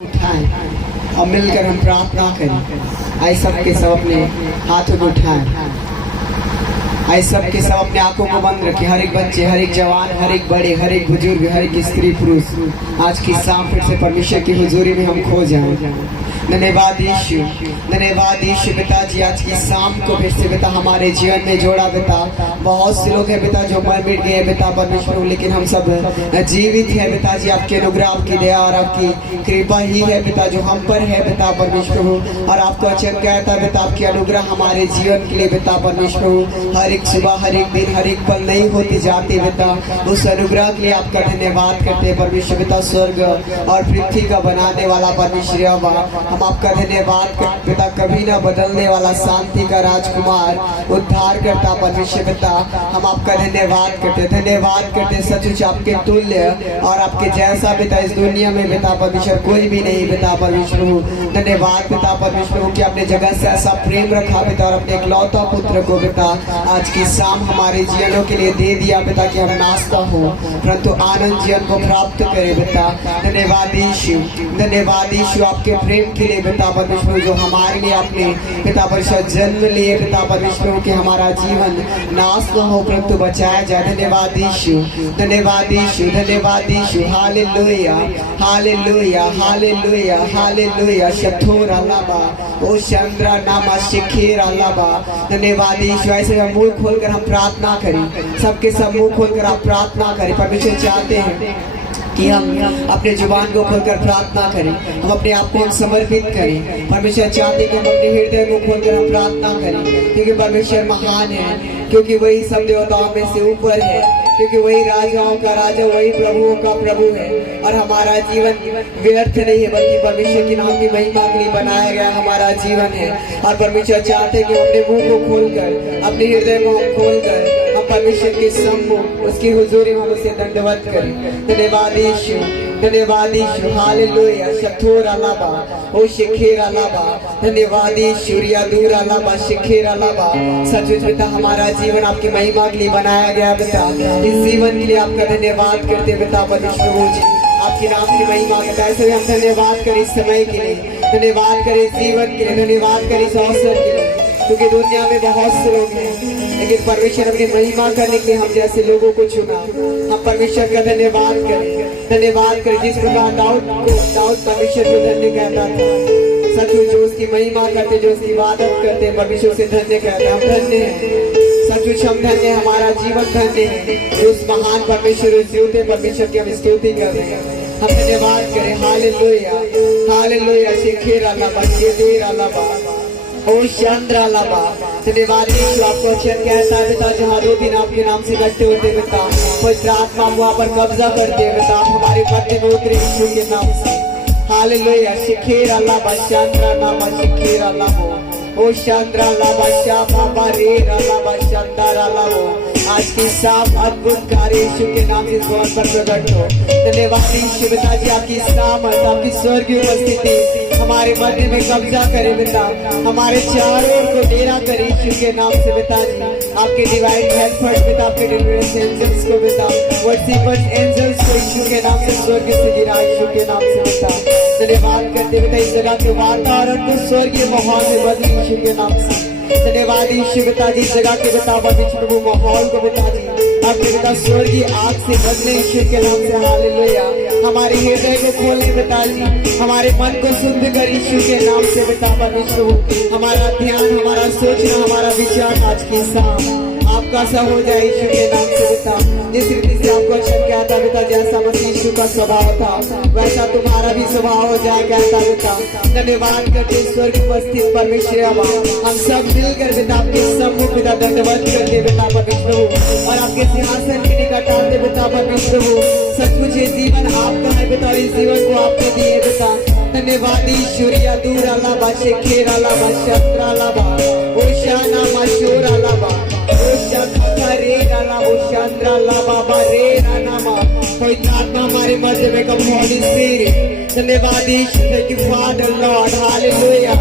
उठाएं और मिलकर हम प्रार्थना करें। आइए सबके सब अपने हाथों को उठाएं। आइए सबके सब अपने आंखों को बंद रखें। हर एक बच्चे, हर एक जवान, हर एक बड़े, हर एक बुजुर्ग, हर एक स्त्री पुरुष आज की शाम फिर से परमेश्वर की हुजूरी में हम खो जाएं। धन्यवाद यीशु, धन्यवाद यीशु पिताजी, आज की शाम को फिर से पिता हमारे जीवन में जोड़ा पिता। बहुत से लोग हैं पिता जो मर मिट गए पिता परमेश्वर, लेकिन हम सब जीवित हैं पिताजी। आपके अनुग्रह, आपकी दया और आपकी कृपा ही है पिता जो हम पर है पिता परमेश्वर। और आपको अच्छा कहता है पिता, आपकी अनुग्रह हमारे जीवन के लिए पिता परमेश्वर हर एक सुबह, हर एक दिन, हर एक पल नहीं होती जाती पिता। उस अनुग्रह के लिए आपका धन्यवाद करते हैं परमेश्वर पिता। स्वर्ग और पृथ्वी का बनाने वाला परमेश्वर, हम आपका धन्यवाद करते पिता। कभी ना बदलने वाला शांति का राजकुमार, उद्धार करता परमेश्वर पिता, हम आपका धन्यवाद करते, धन्यवाद करते। सचमुच आपके तुल्य और आपके जैसा पिता इस दुनिया में पिता परमेश्वर कोई भी नहीं पिता परमेश्वर। धन्यवाद पिता परमेश्वर कि आपने जगह से ऐसा प्रेम रखा पिता और अपने इकलौता पुत्र को पिता आज की शाम हमारे जीवनों के लिए दे दिया पिता कि हम नाश्ता हो परंतु आनंद जीवन को प्राप्त करें पिता। धन्यवाद यीशु, धन्यवाद यीशु आपके प्रेम के लिए पिता परमेश्वर जो हमारे लिए आपने पिता परमेश्वर जन्म लिए पिता परमेश्वर कि हमारा जीवन नाश न हो परंतु बचाया जाए। धन्यवाद यीशु, धन्यवाद यीशु, धन्यवाद Yeshu. Hallelujah, hallelujah, hallelujah, hallelujah. शथोर अलाबा ओ चंद्रा नामा शिखीर अलाबा। धन्यवाद यीशु। ऐसे हम मुंह खोलकर हम प्रार्थना करें, सबके सब मुंह खोलकर आप प्रार्थना करें। परमेश्वर चाहते हैं कि हम अपने जुबान को खोलकर प्रार्थना करें, हम अपने आप को समर्पित करें। परमेश्वर चाहते हैं कि हम अपने हृदय को खोलकर हम प्रार्थना करें, क्योंकि परमेश्वर महान है, क्योंकि वही सब देवताओं में से ऊपर है, क्योंकि वही राजाओं का राजा, वही प्रभुओं का प्रभु है। और हमारा जीवन व्यर्थ नहीं है बल्कि परमेश्वर के नाम की महिमा के लिए बनाया गया हमारा जीवन है। और परमेश्वर चाहते हैं कि अपने मुंह को खोलकर, अपने हृदय को हम खोलकर हम परमेश्वर के सम्मुख उसकी हुजूरी में हम उसे दंडवत करें। धन्यवाद यीशु, धन्यवाद यीशु। हालेलुया। शथोर अलाबा ओ शिखीर अलाबा। धन्यवाद यीशु। रियादूर अलाबा शिखीर अलाबा। सचमुच पिता हमारा जीवन आपकी महिमा के लिए बनाया गया पिता। इस जीवन के लिए आपका धन्यवाद करते पिता परमेश्वर जी, आपके नाम की महिमा करता है। ऐसे हम धन्यवाद करें इस समय के लिए, धन्यवाद करें इस जीवन के लिए, धन्यवाद करें इस अवसर के लिए, क्योंकि दुनिया में बहुत से लोग हैं लेकिन परमेश्वर अपनी महिमा करने के लिए हम जैसे लोगों को चुना। हम परमेश्वर का धन्यवाद करें, धन्यवाद करें। जिस प्रकार दाऊद परमेश्वर को धन्य कहता था, सचमुच जो उसकी महिमा करते, जो उसकी इबादत करते परमेश्वर से धन्य कहते। हम धन्य हैं, सचमुच हम धन्य, हमारा जीवन धन्य है। उस महान परमेश्वर, उस जीवते परमेश्वर की हम स्तुति कर रहे हैं, हम धन्यवाद करें। Hallelujah, hallelujah. शिखीर अलाबा, शिखीर अलाबा ओ चंद्रा अलाबा। धन्यवाद यीशु। आपको अक्षर कहता है पिता जहाँ दो दिन आपके नाम से इकट्ठे होते पिता, पवित्र आत्मा वहाँ पर कब्जा करते हैं पिता। आप हमारे मध्य में उतरे यीशु के नाम से। हालेलुया। शिखीर अलाबा, चंद्रा नामा शिखीर अलाबा ओ चंद्रा अलाबा शाबा रे अलाबा चंद्रा अलाबा। आज की शाम अद्भुत कार्य यीशु के नाम से भवन पर प्रकट हो। धन्यवाद यीशु पिताजी, आपकी शाम, आपकी स्वर्गीय उपस्थिति हमारे मध्य में कब्जा करे पिता, हमारे चारों ओर को डेरा करे यीशु के नाम से पिताजी। आपके डिवाइन हेल्पर्स पिता, आपके डिलीवरेंस एंजल्स को पिता, वर्शिपर्स एंजल्स को यीशु के नाम से स्वर्ग से गिरा यीशु के नाम से पिता। धन्यवाद करते पिता इस जगह के वातावरण को स्वर्गीय माहौल में बदले यीशु के नाम से। धन्यवाद यीशु पिताजी इस जगह के पिता परमेश्वर माहौल को पिताजी आपके पिता स्वर्गीय आग से बदले यीशु के नाम से। हालेलुया। हमारे हृदय को खोले पिताजी, हमारे मन को शुद्ध कर यीशु के नाम से पिता परमेश्वर। हमारा ध्यान, हमारा सोचना, हमारा विचार आज की शाम आपका सा हो जाए यीशु के नाम से पिता। जिस रीति से आपको अक्षर कहता पिता, जैसा मसीह यीशु का स्वभाव था वैसा तुम्हारा भी स्वभाव हो जाए कहता पिता। धन्यवाद करते स्वर्ग उपस्थित परमेश्वर, हम सब मिलकर पिता आपके सम्मुख पिता दंडवत करते पिता परमेश्वर और आपके सिंहासन के निकट आते पिता परमेश्वर। सचमुच ये जीवन आपका है पिता और इस जीवन को आपने दिए पिता। धन्यवाद यीशु। रियादूर अलाबा शिखीर अलाबा चंद्रा अलाबा ओ शाना मशूर अलाबा ओ चंद्रा रे अलाबा ओ चंद्रा अलाबा रे नामा। पवित्र आत्मा हमारे मध्य में कम होली स्पिरिट। धन्यवाद Yeshu. Thank you father lord. Hallelujah.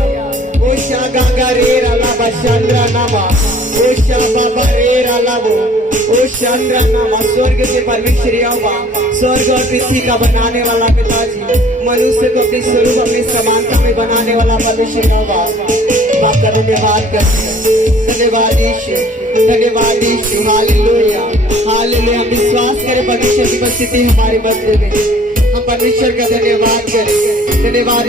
ओ शागा रे अलाबा चंद्रा नामा ओ शाबा रे अलाबा ओ चंद्रा नामा। स्वर्ग के परमेश्वर स्वर्ग और पृथ्वी का बनाने वाला पिताजी, मनुष्य को अपने स्वरूप अपनी समानता में बनाने वाला परमेश्वर का बाप का धन्यवाद करते हैं। धन्यवाद ईश्वर, धन्यवाद ईश्वर। Hallelujah, hallelujah. हम विश्वास करें परमेश्वर की उपस्थिति हमारे मध्य में, हम परमेश्वर का धन्यवाद करें। धन्यवाद।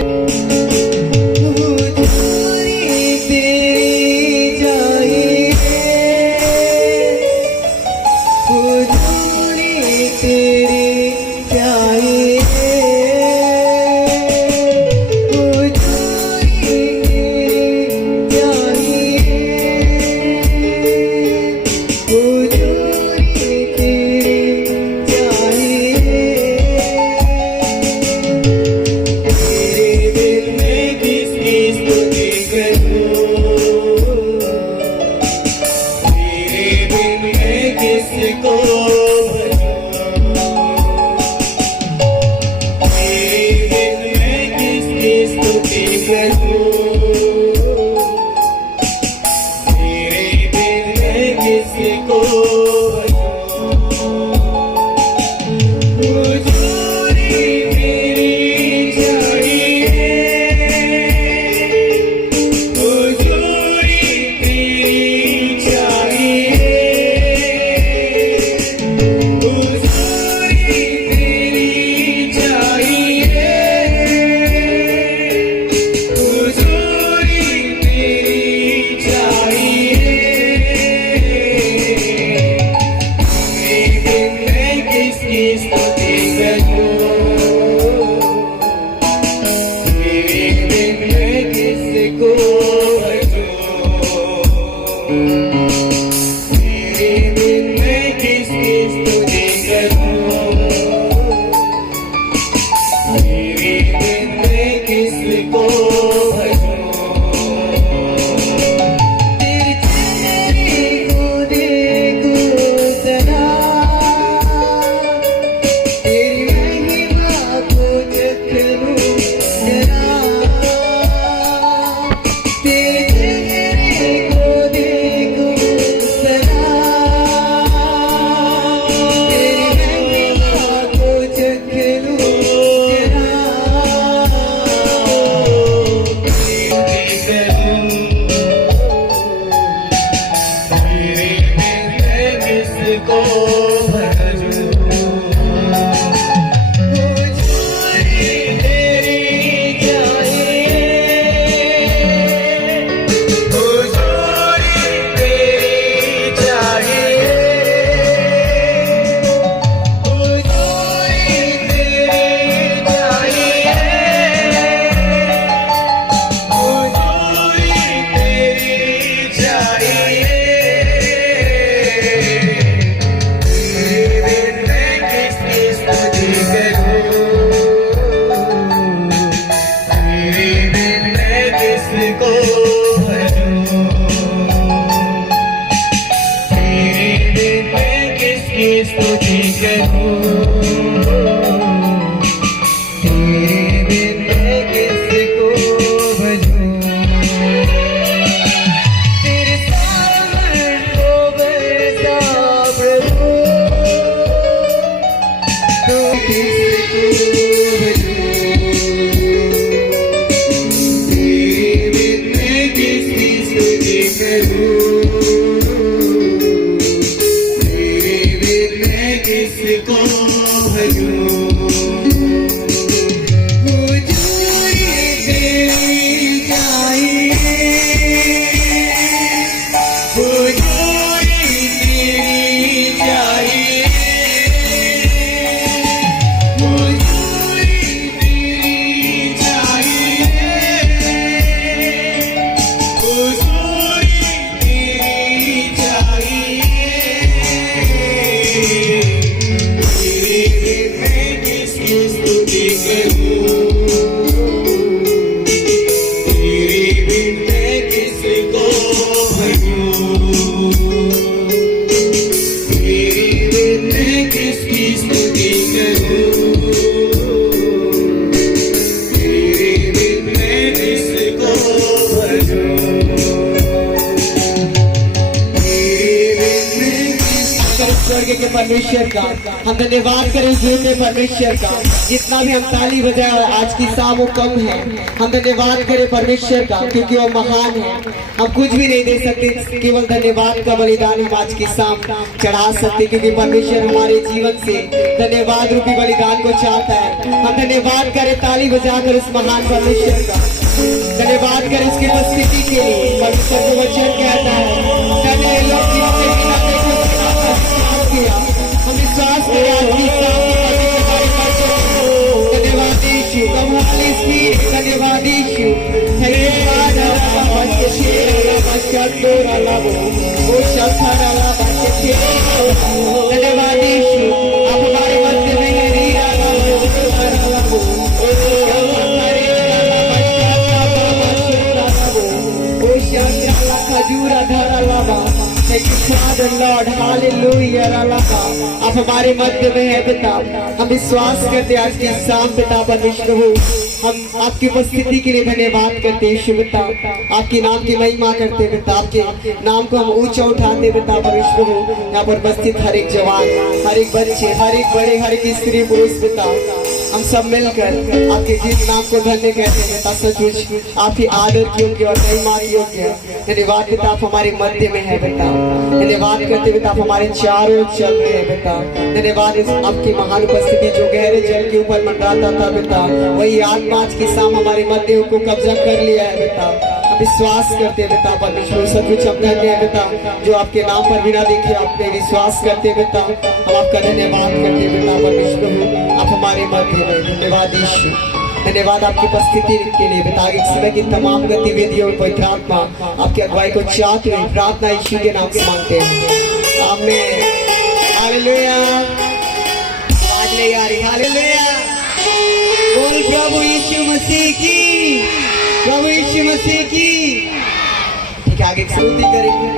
परमेश्वर का, हम धन्यवाद करें जीवते परमेश्वर का। जितना भी हम ताली बजाए आज की शाम वो कम है। हम धन्यवाद करें परमेश्वर का क्योंकि वो महान है। हम कुछ भी नहीं दे सकते, केवल धन्यवाद का बलिदान हम आज की शाम चढ़ा सकते क्योंकि परमेश्वर हमारे जीवन से धन्यवाद रूपी बलिदान को चाहता है। हम धन्यवाद करें ताली बजाकर उस महान परमेश्वर का, धन्यवाद करें उसकी उपस्थिति के लिए। परमेश्वर को वचन कहता है धन्य लोग जिनके बिना देखे उसके नाम का विश्वास किया। हम विश्वास करें आज की शाम धन्यवाद यीशु, कम होली स्पीड, धन्यवाद यीशु। धन्यवाद यीशु, आप हमारे मध्य में हैं। Thank you, Father, Lord, Hallelujah, आप हमारे मध्य में है पिता। हम विश्वास करते आज की शाम पिता परमेश्वर हो, हम आपकी उपस्थिति के लिए धन्यवाद करते हैं यीशु पिता। आपके नाम की महिमा करते हैं पिता, आपके नाम को हम ऊंचा उठाते हैं पिता परमेश्वर हो। यहाँ पर उपस्थित हर एक जवान, हर एक बच्चे, हर एक बड़े, हर एक स्त्री पुरुष पिता, हम सब मिलकर आपके जीत नाम को धन्य कहते हैं पिता। सचमुच आपकी आदत योग्य और महिमा योग्य है। धन्यवाद पिता, आप हमारे मध्य में है बेटा। धन्यवाद करते पिता, आप हमारे चारों चल रहे हैं बेटा। धन्यवाद आपकी महान उपस्थिति जो गहरे जल के ऊपर मंडराता था बेटा, वही आत्मा आज की शाम हमारे मध्य को कब्जा कर लिया है बेटा। हम विश्वास करते हैं बेटा परमेश्वर, सब कुछ हम धन्य है बेटा जो आपके नाम पर बिना देखे आपने विश्वास करते बेटा। हम आपका धन्यवाद करते बेटा परमेश्वर, आप हमारे मध्य में। धन्यवाद यीशु, धन्यवाद आपकी उपस्थिति के लिए बेटा। आगे समय की तमाम गतिविधियों पवित्र आत्मा आपकी अगुवाई को चाहते हुए प्रार्थना यीशु के नाम से मांगते हैं, आमीन। हालेलुया, आवाज नहीं आ रही, हालेलुया। बोल प्रभु यीशु मसीह की, प्रभु यीशु मसीह की। ठीक है, आगे स्तुति करेंगे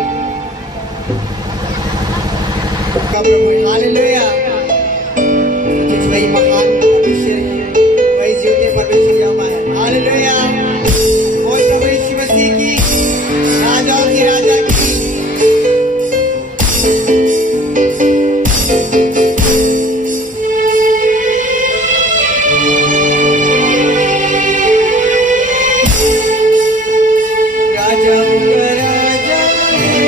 प्रभु। हालेलुया, वही महान परमेश्वर है, वही जीवते परमेश्वर हमारे। हालेलुया, बोल प्रभु यीशु मसीह की, राजाओं की राजा की। राजाओं का राजा है,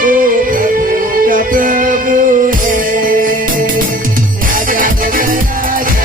ओ प्रभु का प्रभु है। राजा का राजा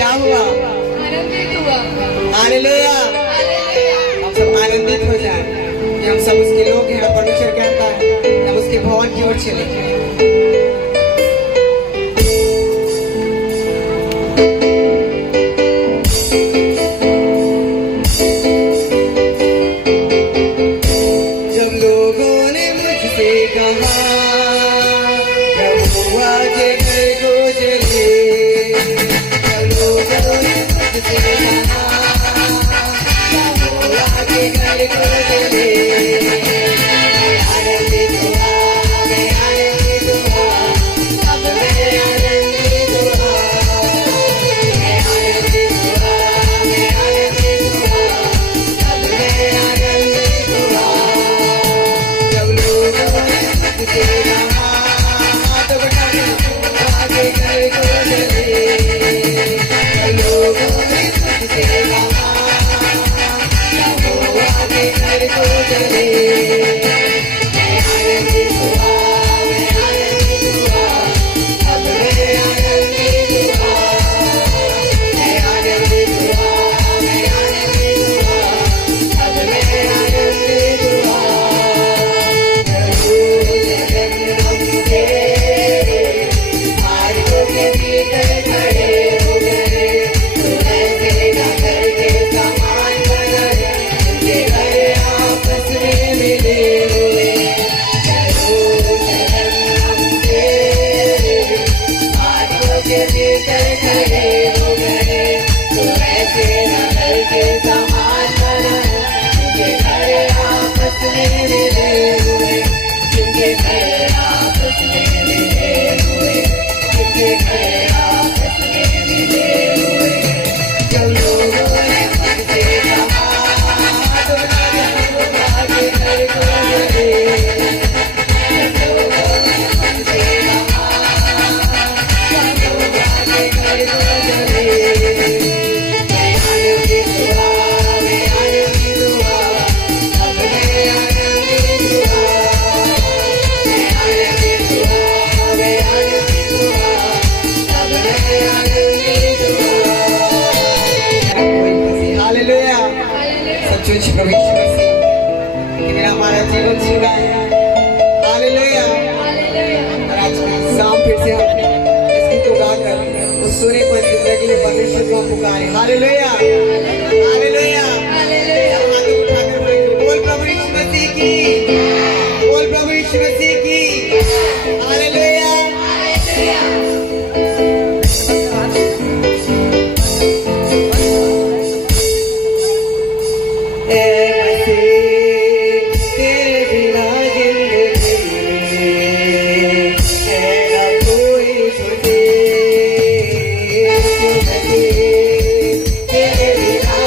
क्या हुआ? आनंदित हुआ। हालेलुया। हम सब आनंदित हो जाए कि हम सब उसके लोग हैं और परमेश्वर कहता है हम उसके भवन की ओर चले। जब लोगों ने मुझसे कहा यहोवा के घर को चले, जब लोगों ने मुझसे कहा यहोवा के घर को चले, आनंदित हुआ, मैं आनंदित हुआ, अब मैं आनंदित हुआ, मैं आनंदित हुआ, मैं आनंदित हुआ, अब मैं आनंदित हुआ। जब लोगों ने मुझसे कहा हाथ बढ़ा के यहोवा के घर को चले, जब लोगों ने मुझसे कहा यहोवा के घर को चले, मैं आनंदित हुआ, मैं आनंदित हुआ, अब मैं आनंदित हुआ, मैं आनंदित हुआ, मैं आनंदित हुआ, अब मैं आनंदित हुआ। यरूशलेम तेरे मार्गों के भीतर खड़े हो गए, तो ऐसे नगर के समान बना है, जिनके घर आपस में मिले हुए। यरूशलेम तेरे मार्गों के भीतर खड़े हो गए, तो ऐसे नगर के समान बना है, जिनके घर आपस में मिले हुए, जिनके घर आपस में मिले हुए, जिनके घर आपस में मिले हुए। जब लोगों ने मुझसे कहा हाथ बढ़ा के यहोवा के घर को चले, जब लोगों ने मुझसे कहा यहोवा के घर को चले, मैं आनंदित हुआ, मैं आनंदित हुआ, अब मैं आनंदित हुआ, मैं आनंदित हुआ, मैं आनंदित हुआ, अब मैं आनंदित हुआ। हालेलुया। सचमुच प्रभु यीशु मसीह कि मेरा हमारा जीवन जी रहा है। हालेलुया। और आज की शाम फिर से हम इस गीत को गाकर उस सूर्य पर जिंदगी में परमेश्वर को हम पुकारे। हालेलुया। हालेलुया। हम हाथ उठाकर बोलेंगे, बोल प्रभु यीशु मसीह की, बोल प्रभु यीशु मसीह की। हालेलुया। ए मसीह तेरे बिना जिंदगी है ना कोई तुझे, तू मसीह तेरे बिना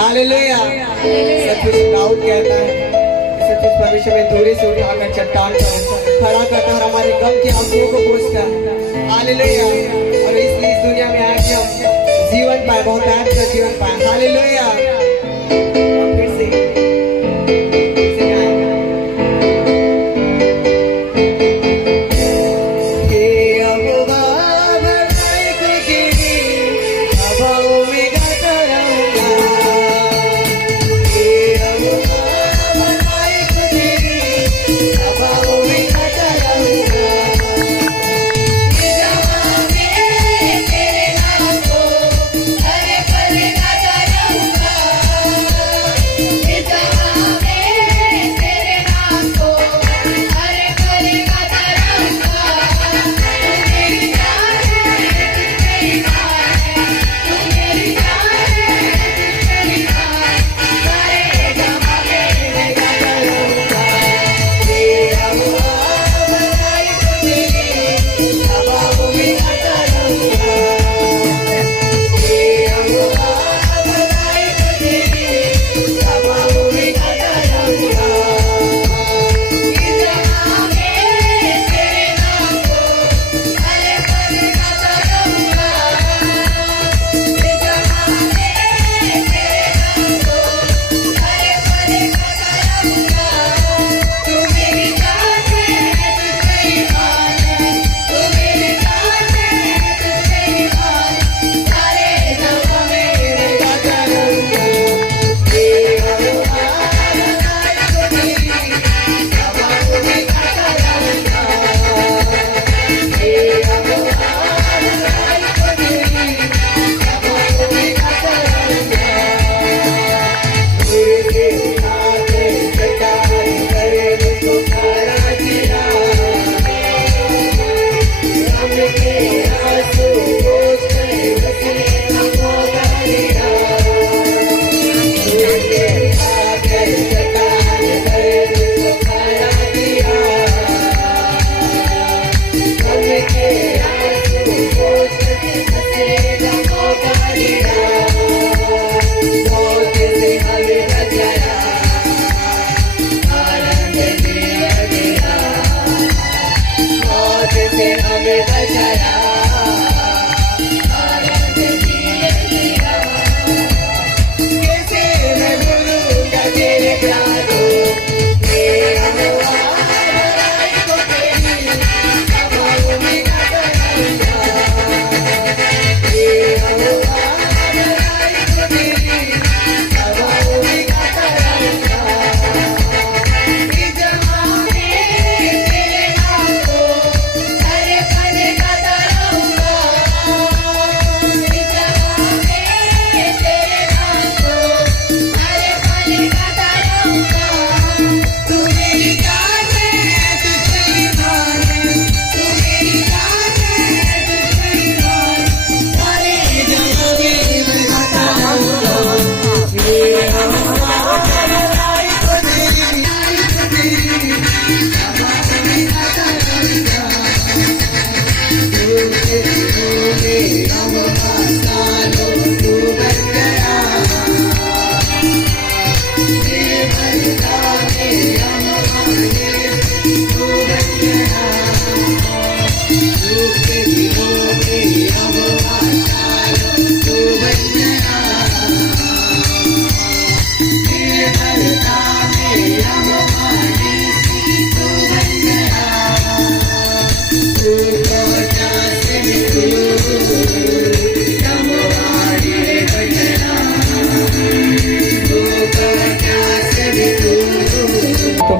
हालेलुया। सब कुछ दाऊद कहता है, सब कुछ परमेश्वर में दूरी से उठाकर चट्टान पर खड़ा करता है, हमारे गम के आंसुओं को पोंछता है। हालेलुया। और इसलिए इस दुनिया में आके हम जीवन पाए, बहुत ऐप का जीवन पाए। हालेलुया। फिर से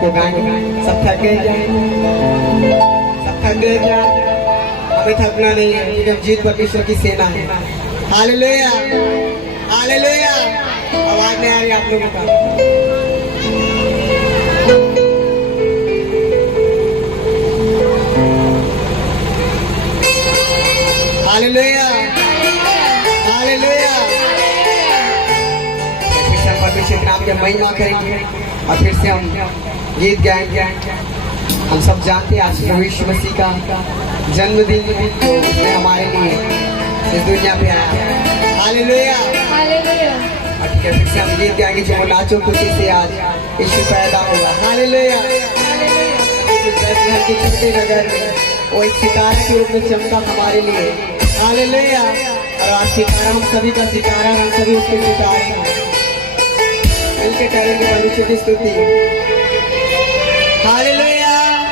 को गाएंगे। सब थक गए क्या? सब थक गए क्या? हमें थकना नहीं है, क्योंकि हम जीत परमेश्वर की सेना है। Hallelujah, hallelujah. आवाज नहीं आ रही आप लोगों का? Hallelujah, hallelujah. परमेश्वर के नाम की महिमा करेंगे और फिर से हम गीत गाएंगे। हम सब जानते हैं आज प्रभु यीशु मसीह का जन्मदिन, तो उसने हमारे लिए इस दुनिया पे आया। Hallelujah hallelujah. और ठीक है, फिर से हम गीत गाएंगे जो नाचो खुशी से आज यीशु पैदा हुआ। हालेलुया। के छोटे नगर में वो एक सितारा के रूप में चमका हमारे लिए। हालेलुया। और आज सितारा हम सभी का सितारा, हम सभी उसके सितारे हैं। मिलके करेंगे परमेश्वर की स्तुति। Hallelujah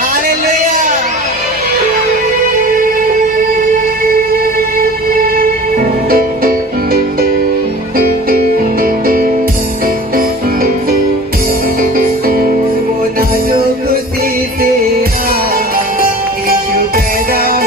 hallelujah. पैदा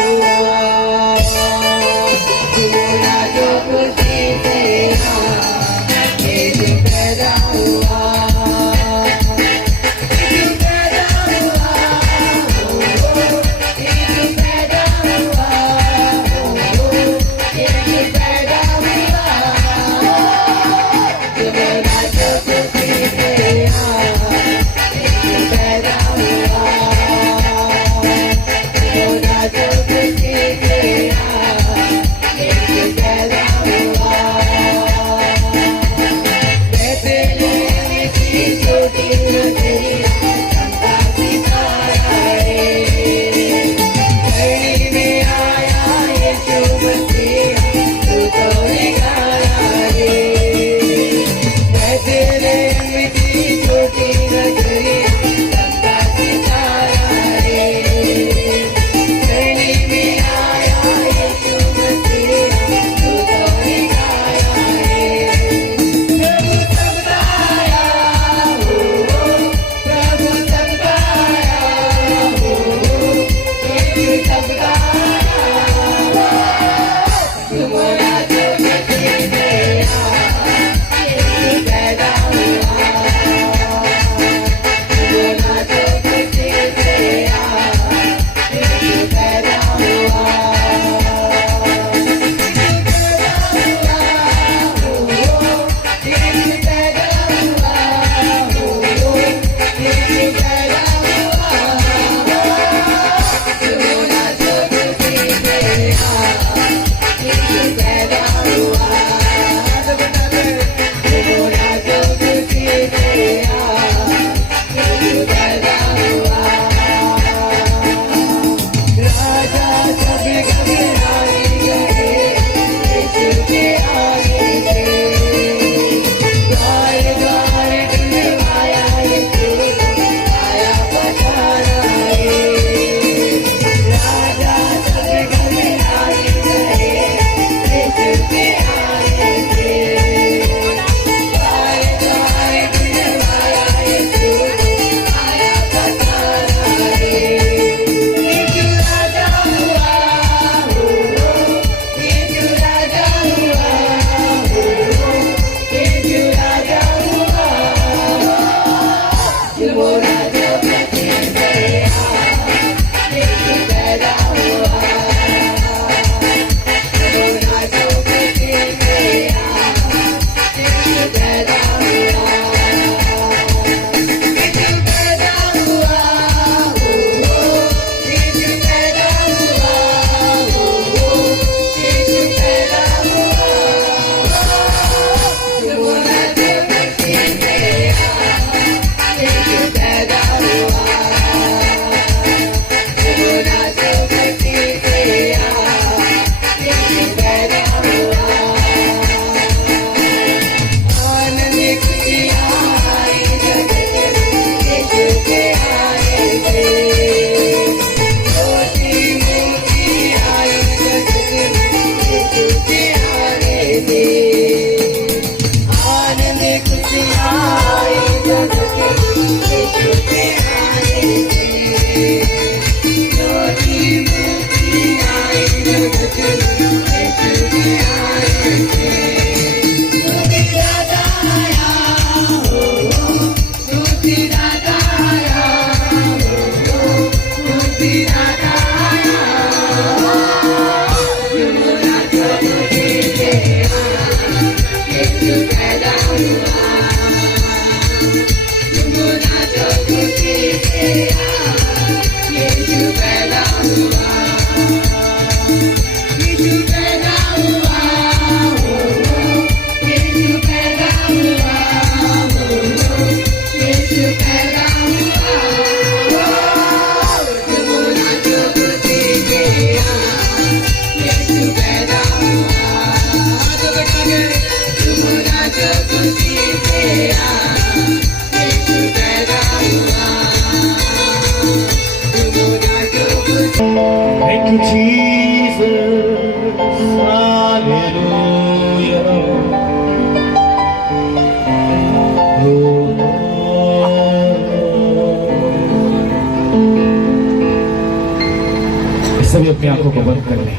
अपनी आंखों को बंद कर लें।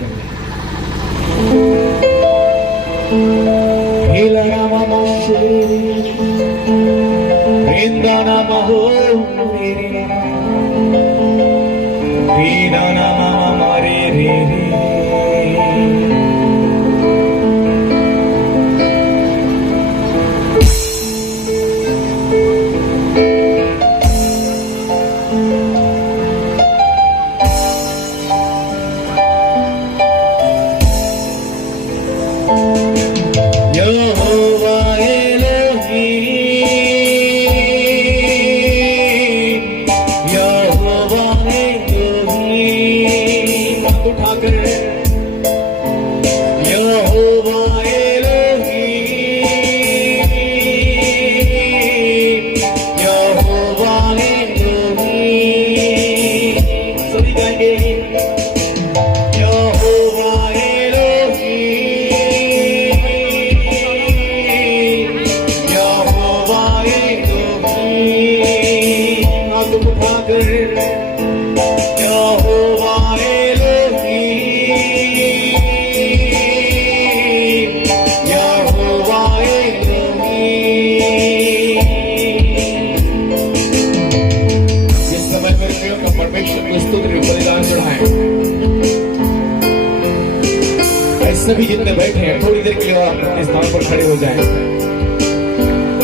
सभी जितने बैठे हैं थोड़ी देर के लिए और अपने स्थान पर खड़े हो जाएं।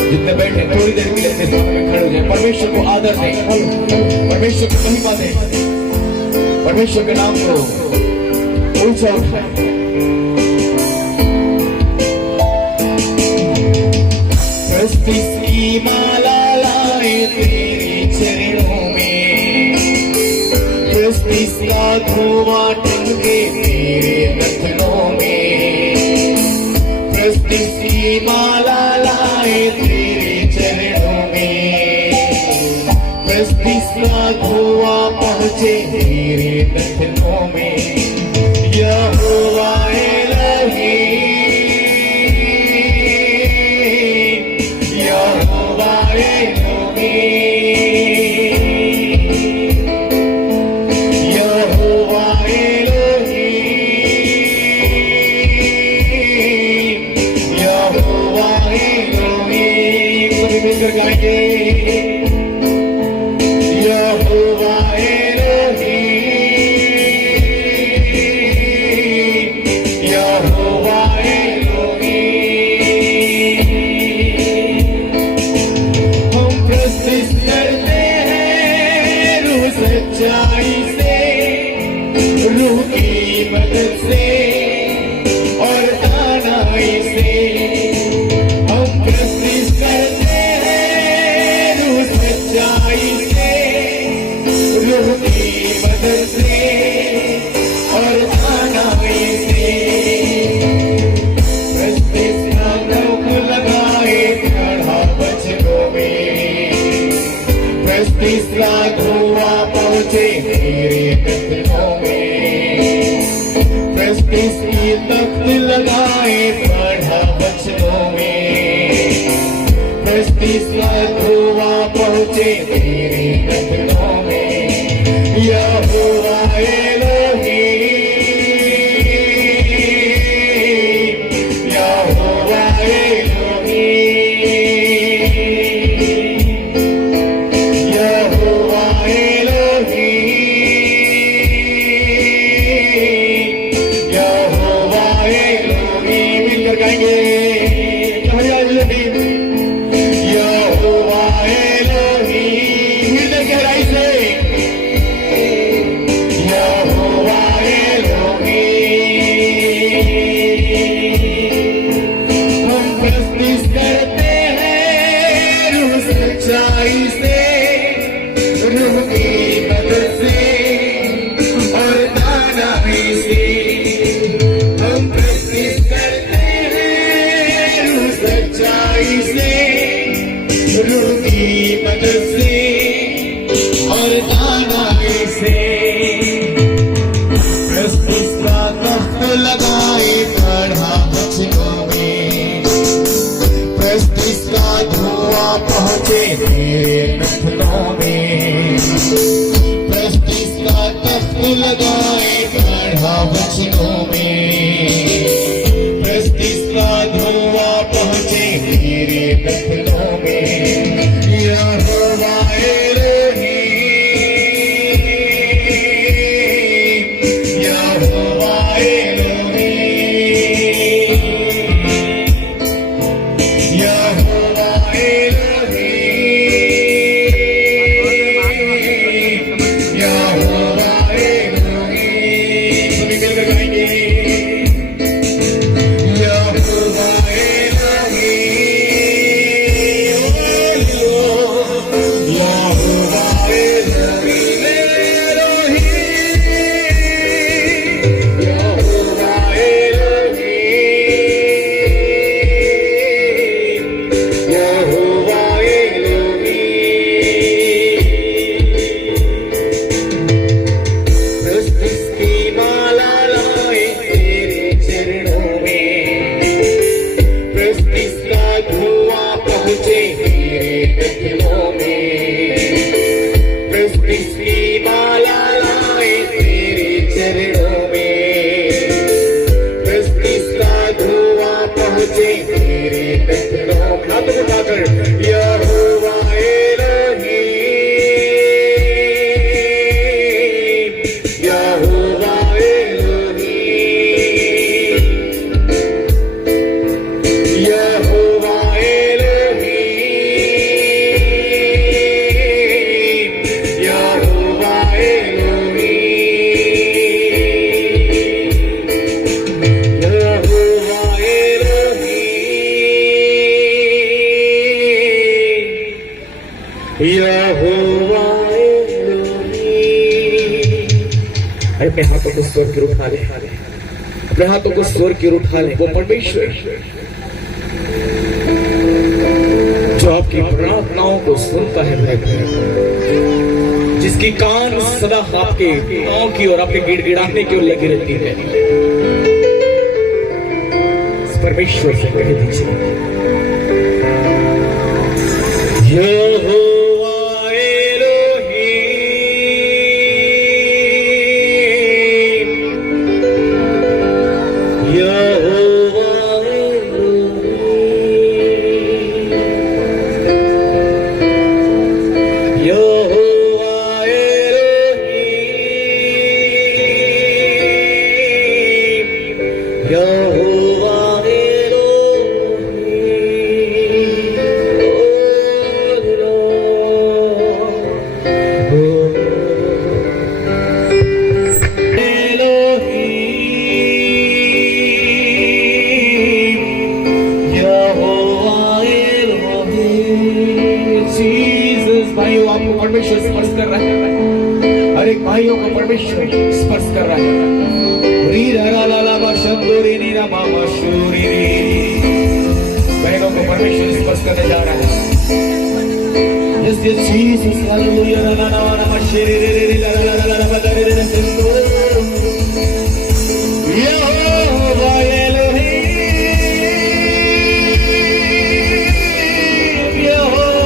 जितने बैठे हैं थोड़ी देर के लिए अपने स्थान पर खड़े हो जाएं। परमेश्वर को आदर दें, परमेश्वर को महिमा दें, परमेश्वर के नाम को ऊंचा उठाएं। की माला लाए तेरे चरणों में, का धुआं टंगे तेरे नथनों में, की माला लाए तेरे चरणों में, का धुआं पहुंचे तेरे नथनों में। यहोवा मिलकर गाएंगे यहोवा एलोहीम, यहोवा एलोहीम। हम प्रस्तुत करते हैं रूह सच्चाई से, रूह की मदद से और दानाई से। धुआं पहुंचे तेरे नथनों में, की तख्त लगाए पढ़ा वचनों में। धुआं पहुंचे तेरे नथनों में। यहोवा एलोहीम, यहोवा मदद से और दानाई से। का तख्त लगाए पढ़ा वचनों में, का धुआं पहुंचे तेरे नथनों में। का तख्त लगाए पढ़ा अपने हाथों को स्वर की उठा ले, अपने हाथों को स्वर की उठा ले। वो परमेश्वर जो आपकी प्रार्थनाओं को सुनता है, जिसकी कान सदा आपके पांव की और आपके गिड़गिड़ाने की ओर लगी रहती है, इस परमेश्वर से कह दीजिए, यहोवा Elohim, Jehovah Elohim, Jehovah Elohim, यहोवा परमेश्वर स्पर्श कर रहा है, हर एक भाइयों को परमेश्वर स्पर्श कर रहा है। बहनों को परमेश्वर स्पर्श करने जा रहा है। यहोवा एलोहीम, यहोवा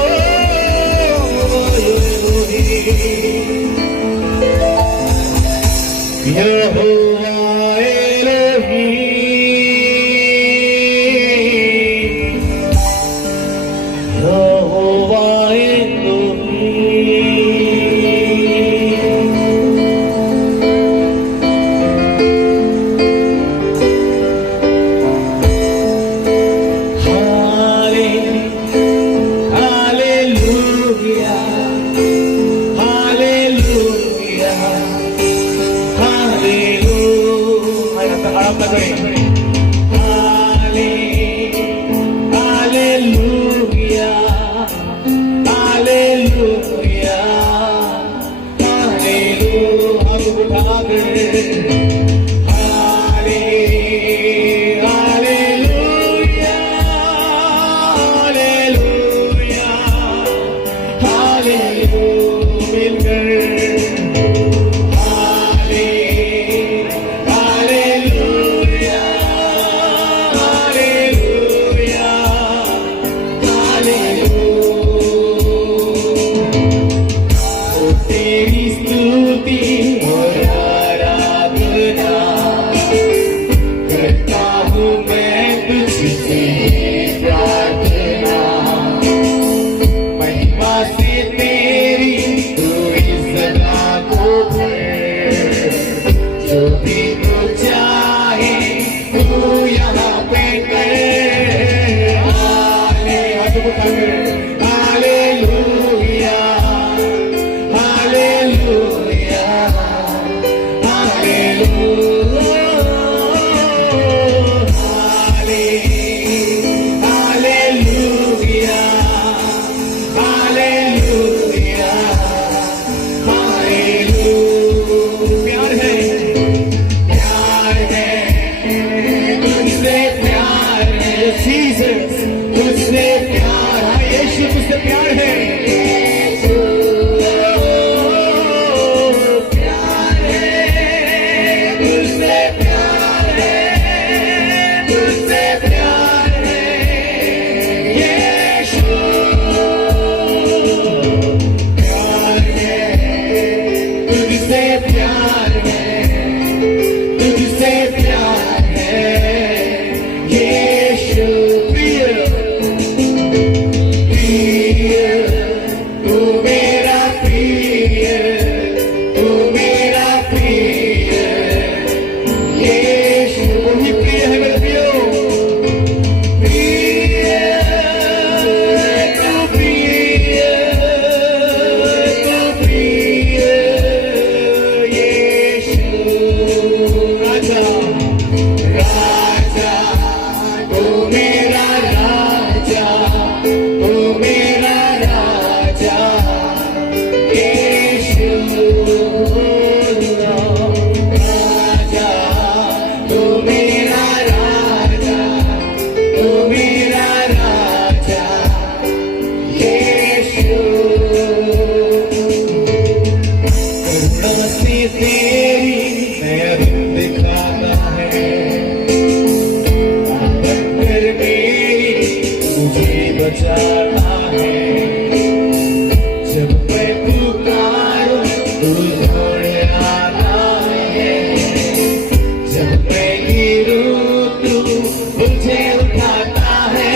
मेरा बचाता है। जब मैं पुकारूं तू दौड़ आता है, जब मैं गिरूं तू मुझे उठाता है।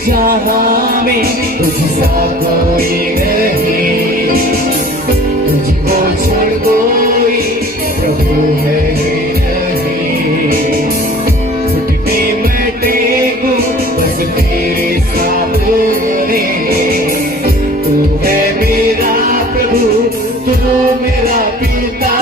जहां में तुझसा कोई नहीं, तुझको छोड़ कोई प्रभु है नहीं। घुटने मैं टेकूं बस तेरे सामने, तू है मेरा प्रभु, तू मेरा पिता।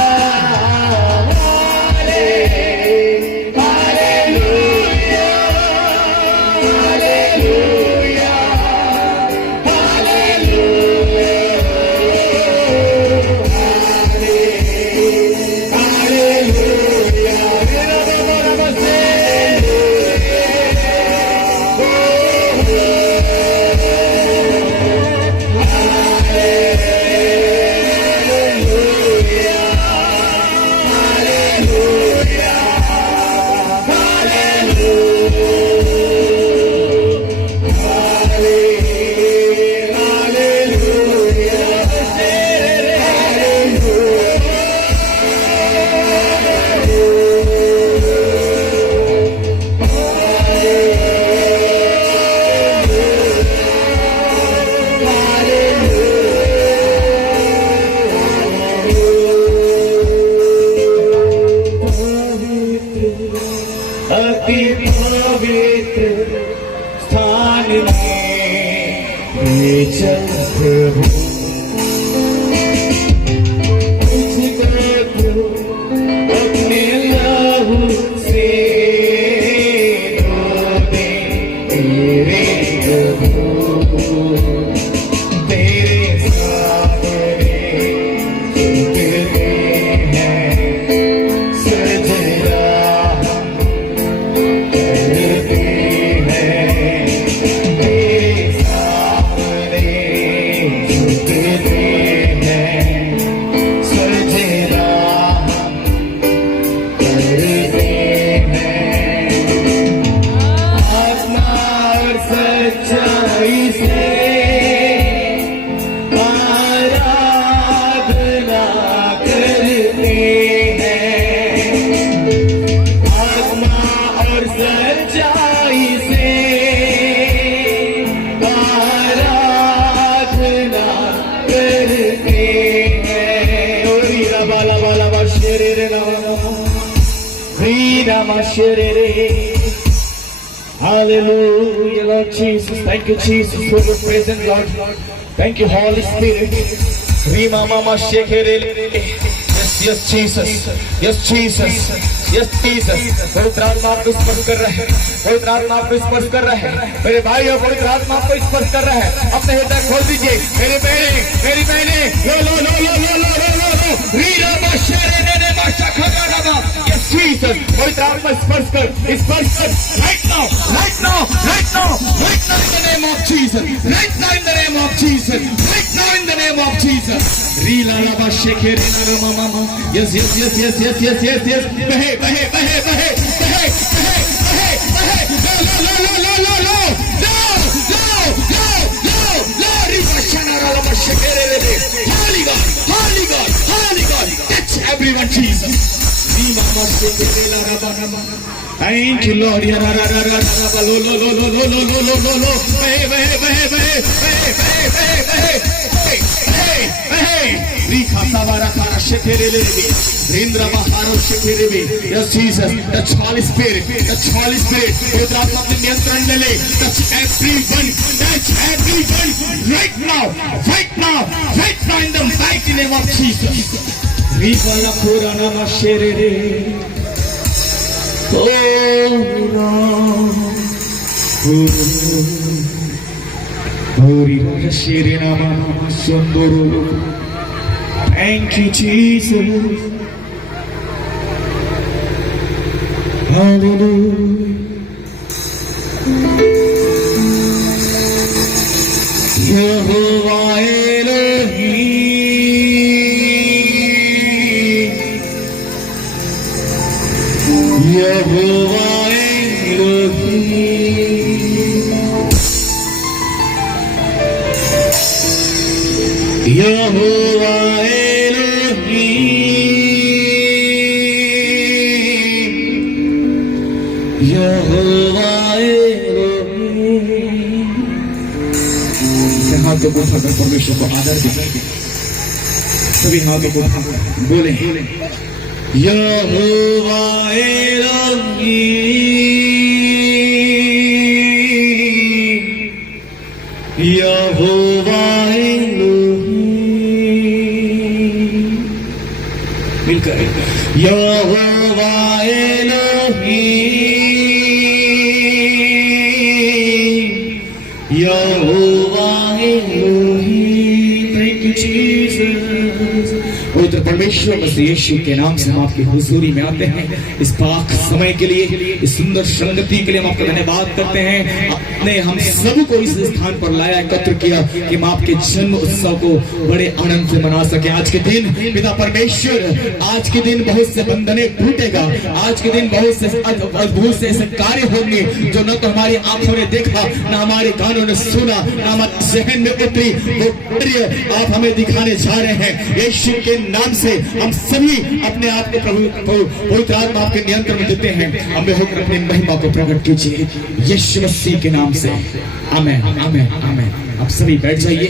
अति पवित्र स्थान में चल प्रभु, मुझको अपने लहू से धो दे तेरे प्रभु, तेरे सामने झुकते हैं सजदा Hallelujah, Lord Jesus. Thank you, Jesus, for your presence, Lord. Thank you, Holy Spirit. Rima mama shekere. Yes, Jesus. Yes, Jesus. Yes, Jesus. पवित्र आत्मा आपको स्पर्श कर रहा है, पवित्र आत्मा आपको स्पर्श कर रहा है मेरे भाई, और पवित्र आत्मा आपको स्पर्श कर रहा है। अपने हृदय खोल दीजिए मेरी बहने, लो लो लो लो लो लो लो लो लो रीरा माशरे ने माशा खगा रहा। यस जीसस, पवित्र आत्मा स्पर्श कर right now in the name of Jesus, right now in the name of Jesus, right now in the name of Jesus. Reela ला शेखेरे ना मामा, yes बहे Holy God, touch everyone, Jesus. Thank you, Lord. Bhe. Rika Savara Kara Sheterebe, Rindra Baharo Sheterebe. Yes, Jesus, touch Holy Spirit, touch Holy Spirit. Udras अपने नियंत्रण में ले. Touch everyone right now in the mighty name of Jesus. Rika la Purana Masherere. Oh Lord, thank you, Jesus. Hallelujah. Yehovah Elohim, Yehovah Elohim, Yehovah Elohim, Yehovah Elohim. हाथों को उठाकर परमेश्वर को आदर देंगे. सभी हाथों को उठाकर बोले यहोवा एलोहीम, यहोवा एलोहीम. मिलकर Jehovah Elohim, Jehovah Elohim. Thank you Jesus. पवित्र परमेश्वर मसीह यीशु के नाम से हम आपकी हुजूरी में आते हैं. इस पाक समय के लिए, इस सुंदर संगति के लिए हम आपका धन्यवाद करते हैं. आपने हम सबको इस स्थान पर लाया, एकत्र किया कि हम आपके जन्म उत्सव को बड़े आनंद से मना सके. आज के दिन पिता परमेश्वर, आज के दिन बहुत से बंधने टूटेगा. आज के दिन बहुत से अद्भुत से ऐसे कार्य होंगे जो न तो हमारी आंखों ने देखा, न हमारे कानों ने सुना, न हमारे जहन में उतरी. वो कार्य आप हमें दिखाने जा रहे हैं. यीशु के नाम से हम सभी अपने आप को प्रभु पवित्र आत्मा आपके नियंत्रण में देते हैं. हमें होकर अपनी महिमा को प्रकट कीजिए यीशु मसीह के नाम से. आमेन, आमेन, आमेन. आप सभी बैठ जाइए.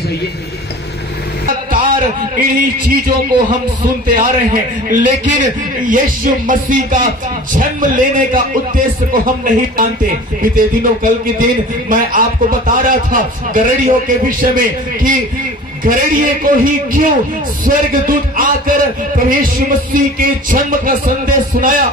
इन्हीं चीजों को हम सुनते आ रहे हैं, लेकिन यीशु मसीह का जन्म लेने का उद्देश्य को हम नहीं जानते. बीते दिनों, कल के दिन मैं आपको बता रहा था गरड़ियों के विषय में कि गरड़िए को ही क्यों स्वर्गदूत आकर प्रभु यीशु मसीह के जन्म का संदेश सुनाया.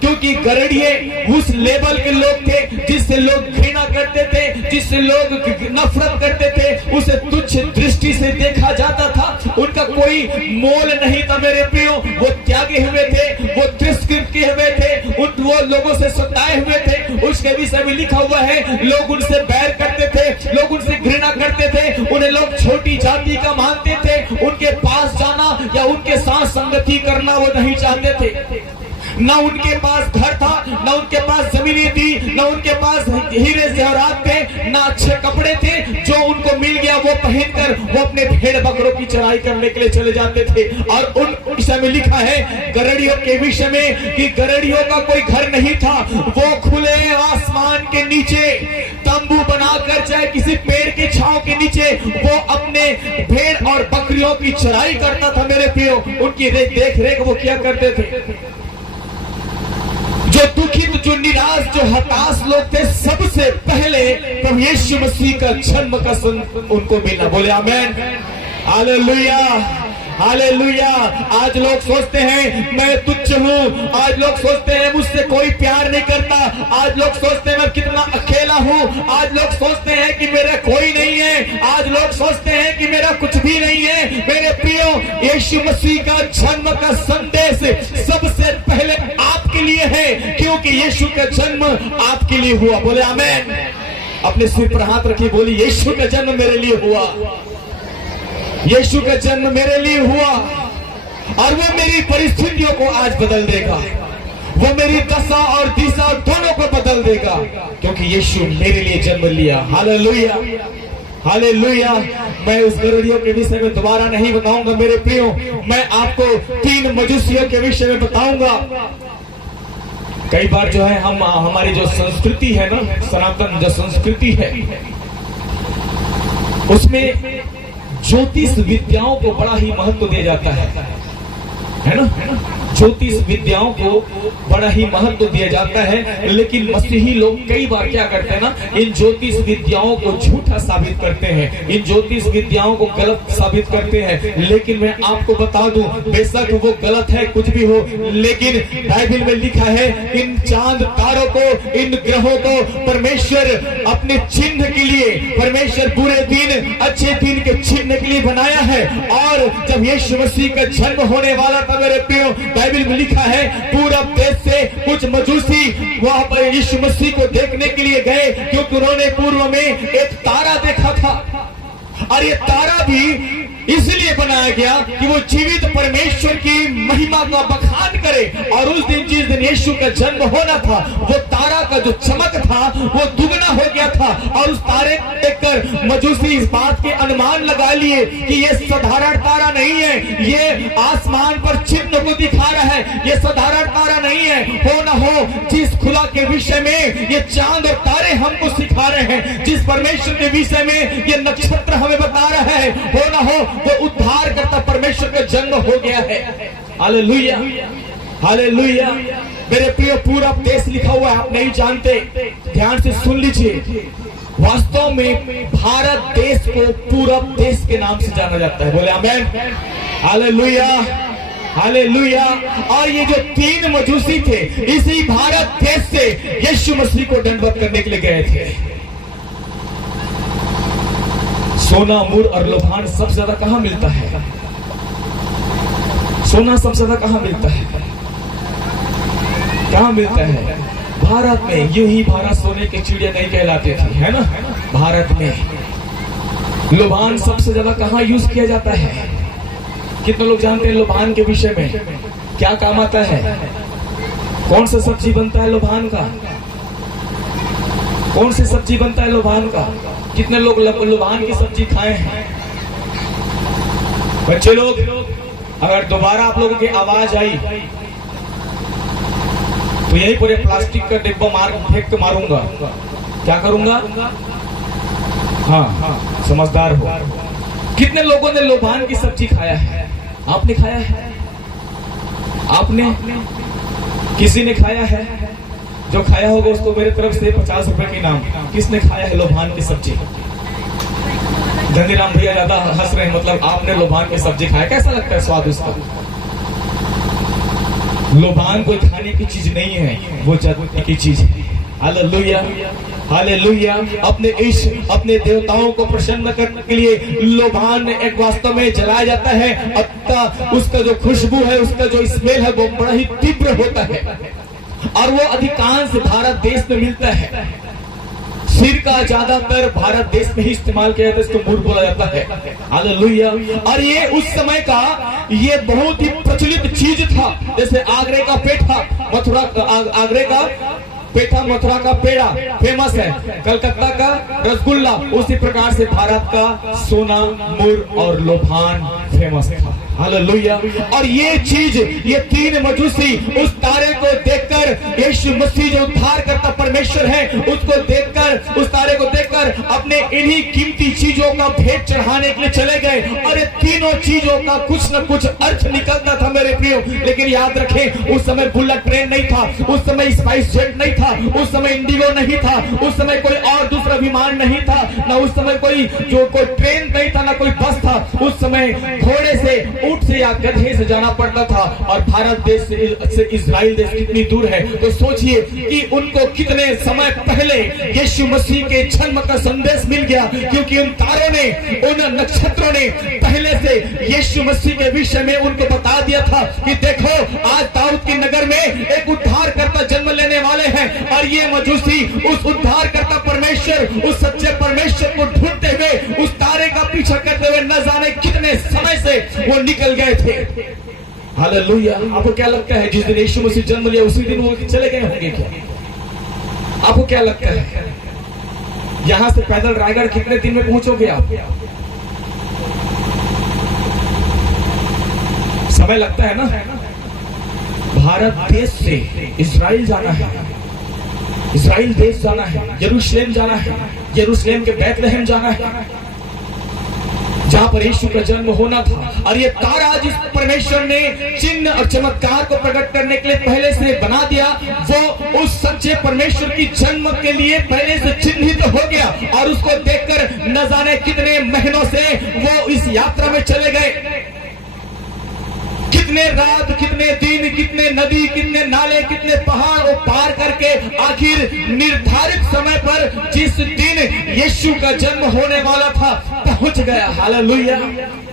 क्योंकि गरड़िए उस लेवल के लोग थे जिससे लोग घृणा करते थे, जिससे लोग नफरत करते थे, उसे तुच्छ दृष्टि से देखा जाता था. उनका कोई मोल नहीं था मेरे प्रियो. वो त्यागे हुए थे, वो तिरस्कृत किए हुए थे, वो लोगों से सताए हुए थे. उसके विषय में लिखा हुआ है लोग उनसे बैर करते थे, लोग उनसे घृणा करते थे, उन्हें लोग छोटी जाति का मानते थे. उनके पास जाना या उनके साथ संगति करना वो नहीं चाहते थे. न उनके पास घर था, न उनके पास जमीनें थी, न उनके पास हीरे जवाहरात थे, न अच्छे कपड़े थे. जो उनको मिल गया वो पहनकर वो अपने भेड़ बकरों की चराई करने के लिए चले जाते थे. और उन विषय में लिखा है गरड़ियों के विषय में कि गरड़ियों का कोई घर नहीं था. वो खुले आसमान के नीचे तंबू बनाकर, चाहे किसी पेड़ के छांव के नीचे, वो अपने भेड़ और बकरियों की चराई करता था मेरे प्रियो. उनकी देख रेख वो क्या करते थे. जो दुखित, जो निराश, जो हताश लोग थे, सबसे पहले प्रभु यीशु मसीह का जन्म का उनको मिला. बोले आमेन, हालेलुया, हालेलुया. आज लोग सोचते हैं मैं तुच्छ हूँ. आज लोग सोचते हैं मुझसे कोई प्यार नहीं करता. आज लोग सोचते हैं मैं कितना अकेला हूँ. आज लोग सोचते हैं कि मेरा कोई नहीं है. आज लोग सोचते हैं कि मेरा कुछ भी नहीं है. मेरे प्रियो, यीशु मसीह का जन्म का संदेश सबसे पहले आपके लिए है, क्योंकि यीशु का जन्म आपके लिए हुआ. बोले आमेन. अपने सिर पर हाथ रखिए, बोली यीशु का जन्म मेरे लिए हुआ. यीशु का जन्म मेरे लिए हुआ और वो मेरी परिस्थितियों को आज बदल देगा. वो मेरी दशा और दिशा दोनों को बदल देगा, क्योंकि यीशु मेरे लिए जन्म लिया. Hallelujah, hallelujah. मैं उस गरड़ियों के विषय में दोबारा नहीं बताऊंगा मेरे प्रियो. मैं आपको 3 मजूसियों के विषय में बताऊंगा. कई बार जो है हम हमारी जो संस्कृति है ना, सनातन जो संस्कृति है, उसमें ज्योतिष विद्याओं को बड़ा ही महत्व दिया जाता है ना? ज्योतिष विद्याओं को बड़ा ही महत्व दिया जाता है, लेकिन मसीही लोग कई बार क्या करते हैं ना, इन ज्योतिष विद्याओं को झूठा साबित करते हैं, इन ज्योतिष विद्याओं को गलत साबित करते हैं। लेकिन मैं आपको बता दूं, बेशक वो गलत है, कुछ भी हो, लेकिन बाइबल में लिखा है इन चांद तारों को, इन ग्रहों को परमेश्वर अपने चिन्ह के लिए, परमेश्वर बुरे दिन अच्छे दिन के चिन्ह के लिए बनाया है। और जब यीशु मसीह का जन्म होने वाला था मेरे प्रियो, बाइबल में लिखा है पूरब देश से कुछ मजूसी वहां पर यीशु मसीह को देखने के लिए गए, क्योंकि उन्होंने पूर्व में एक तारा देखा था। और ये तारा भी इसलिए बनाया गया कि वो जीवित परमेश्वर की महिमा का बखान करे। और उस दिन जिस दिन यीशु का जन्म होना था, वो तारा का जो चमक था वो दुगना हो गया था। और उस तारे देखकर मजूसी इस बात के अनुमान लगा लिए कि ये साधारण तारा नहीं है, ये आसमान पर चिन्ह को दिखा रहा है, ये साधारण तारा नहीं है। हो न हो जिस खुदा के विषय में ये चांद और तारे हमको सिखा रहे हैं, जिस परमेश्वर के विषय में ये नक्षत्र हमें बता रहा है, हो न हो वो उद्धार करता परमेश्वर का जन्म हो गया है। Hallelujah, hallelujah. मेरे प्रिय, पूरा देश लिखा हुआ है, आप नहीं जानते, ध्यान से सुन लीजिए। वास्तव में भारत देश को पूरब देश के नाम से जाना जाता है। बोले आमेन, हालेलुया, हालेलुया। और ये जो 3 मजूसी थे, इसी भारत देश से यीशु मसीह को दंडवत करने के लिए गए थे। सोना, मुर और लोभान सबसे ज्यादा कहां मिलता है? सोना सबसे ज्यादा कहां मिलता है? कहां मिलता है? भारत में। यूं ही भारत सोने की चिड़िया नहीं कहलाती थी, है ना? भारत में। लोभान सबसे ज्यादा कहां यूज किया जाता है? कितने लोग जानते हैं लोभान के विषय में? क्या काम आता है? कौन सा सब्जी बनता है लोभान का? कौन सी सब्जी बनता है लोभान का? कितने लोग लोभान की सब्जी खाए हैं? बच्चे लोग, अगर दोबारा आप लोगों की आवाज आई तो यही पूरे प्लास्टिक का डिब्बा फेंक के मारूंगा। क्या करूंगा? हाँ, समझदार हो। कितने लोगों ने लोभान की सब्जी खाया है? आपने खाया है? आपने? किसी ने खाया है? जो खाया होगा उसको मेरे तरफ से 50 रुपए के इनाम। किसने खाया है लोभान की सब्जी? धनीराम भैया ज्यादा हंस रहे हैं, मतलब आपने लोभान की सब्जी खाया। कैसा लगता है स्वाद उसका? लोभान कोई खाने की चीज नहीं है, वो जगत की चीज है। Hallelujah, hallelujah. अपने देवताओं को प्रसन्न करने के लिए लोभान एक वास्तव में जलाया जाता है। अतः उसका जो खुशबू है, उसका जो स्मेल है, वो बड़ा ही तीव्र होता है। और वो अधिकांश भारत देश में मिलता है। सिर का ज्यादातर भारत देश में ही इस्तेमाल किया जाता है, इसको मुर बोला जाता है। हालेलुया। और ये उस समय का ये बहुत ही प्रचलित चीज था। जैसे आगरे का पेठा, मथुरा आगरे का पेठा, मथुरा का पेड़ा फेमस है, कलकत्ता का रसगुल्ला, उसी प्रकार से भारत का सोना, मुर और लोभान फेमस था। हालेलुया। और ये चीज, ये 3 मजूसी उस तारे को देखकर, यीशु मसीह जो उद्धार करता परमेश्वर है, उसको देखकर, उस तारे को देखकर अपने इन्हीं कीमती चीजों का भेंट चढ़ाने के लिए चले गए। और ये तीनों चीजों का कुछ न कुछ अर्थ निकलता था मेरे प्रियो। लेकिन याद रखें, उस समय बुलेट ट्रेन नहीं था, उस समय स्पाइस जेट नहीं था, उस समय इंडिगो नहीं था, उस समय कोई और दूसरा विमान नहीं था, ना उस समय कोई ट्रेन नहीं था, ना कोई बस था। उस समय घोड़े से, ऊंट से या गधे से जाना पड़ता था। और भारत देश से इजराइल देश कितनी दूर है, तो सोचिए कि उनको कितने समय पहले यीशु मसीह के जन्म का संदेश मिल गया, क्योंकि उन तारों ने, उन नक्षत्रों ने पहले से यीशु मसीह के विषय में उनको बता दिया था कि देखो, आज दाऊद के नगर में एक उद्धार करता जन्म लेने वाले हैं। और ये मजूसी उस उद्धार करता परमेश्वर, उस सच्चे परमेश्वर को ढूंढते हुए, उस तारे का पीछा करते हुए न जाने कितने समय से वो निकल गए थे। हालेलुया। आपको क्या लगता है, जिस दिन यीशु मसीह जन्म लिया उसी दिन वो चले गए होंगे क्या? आपको क्या लगता है? यहां से पैदल रायगढ़ कितने दिन में पहुंचोगे आप? समय लगता है ना। भारत देश से इजराइल जाना है, इजराइल देश जाना है, यरूशलेम जाना है, यरूशलेम के बैतलहम जाना है, जहां पर यीशु का जन्म होना था। और ये तारा जिस परमेश्वर ने चिन्ह और चमत्कार को प्रकट करने के लिए पहले से बना दिया, वो उस सच्चे परमेश्वर की जन्म के लिए पहले से चिन्हित हो गया। और उसको देखकर न जाने कितने महीनों से वो इस यात्रा में चले गए। कितने रात, कितने दिन, कितने नदी, कितने नाले, कितने पहाड़ वो पार करके आखिर निर्धारित समय पर जिस दिन यीशु का जन्म होने वाला था पहुंच गया। हालेलुया।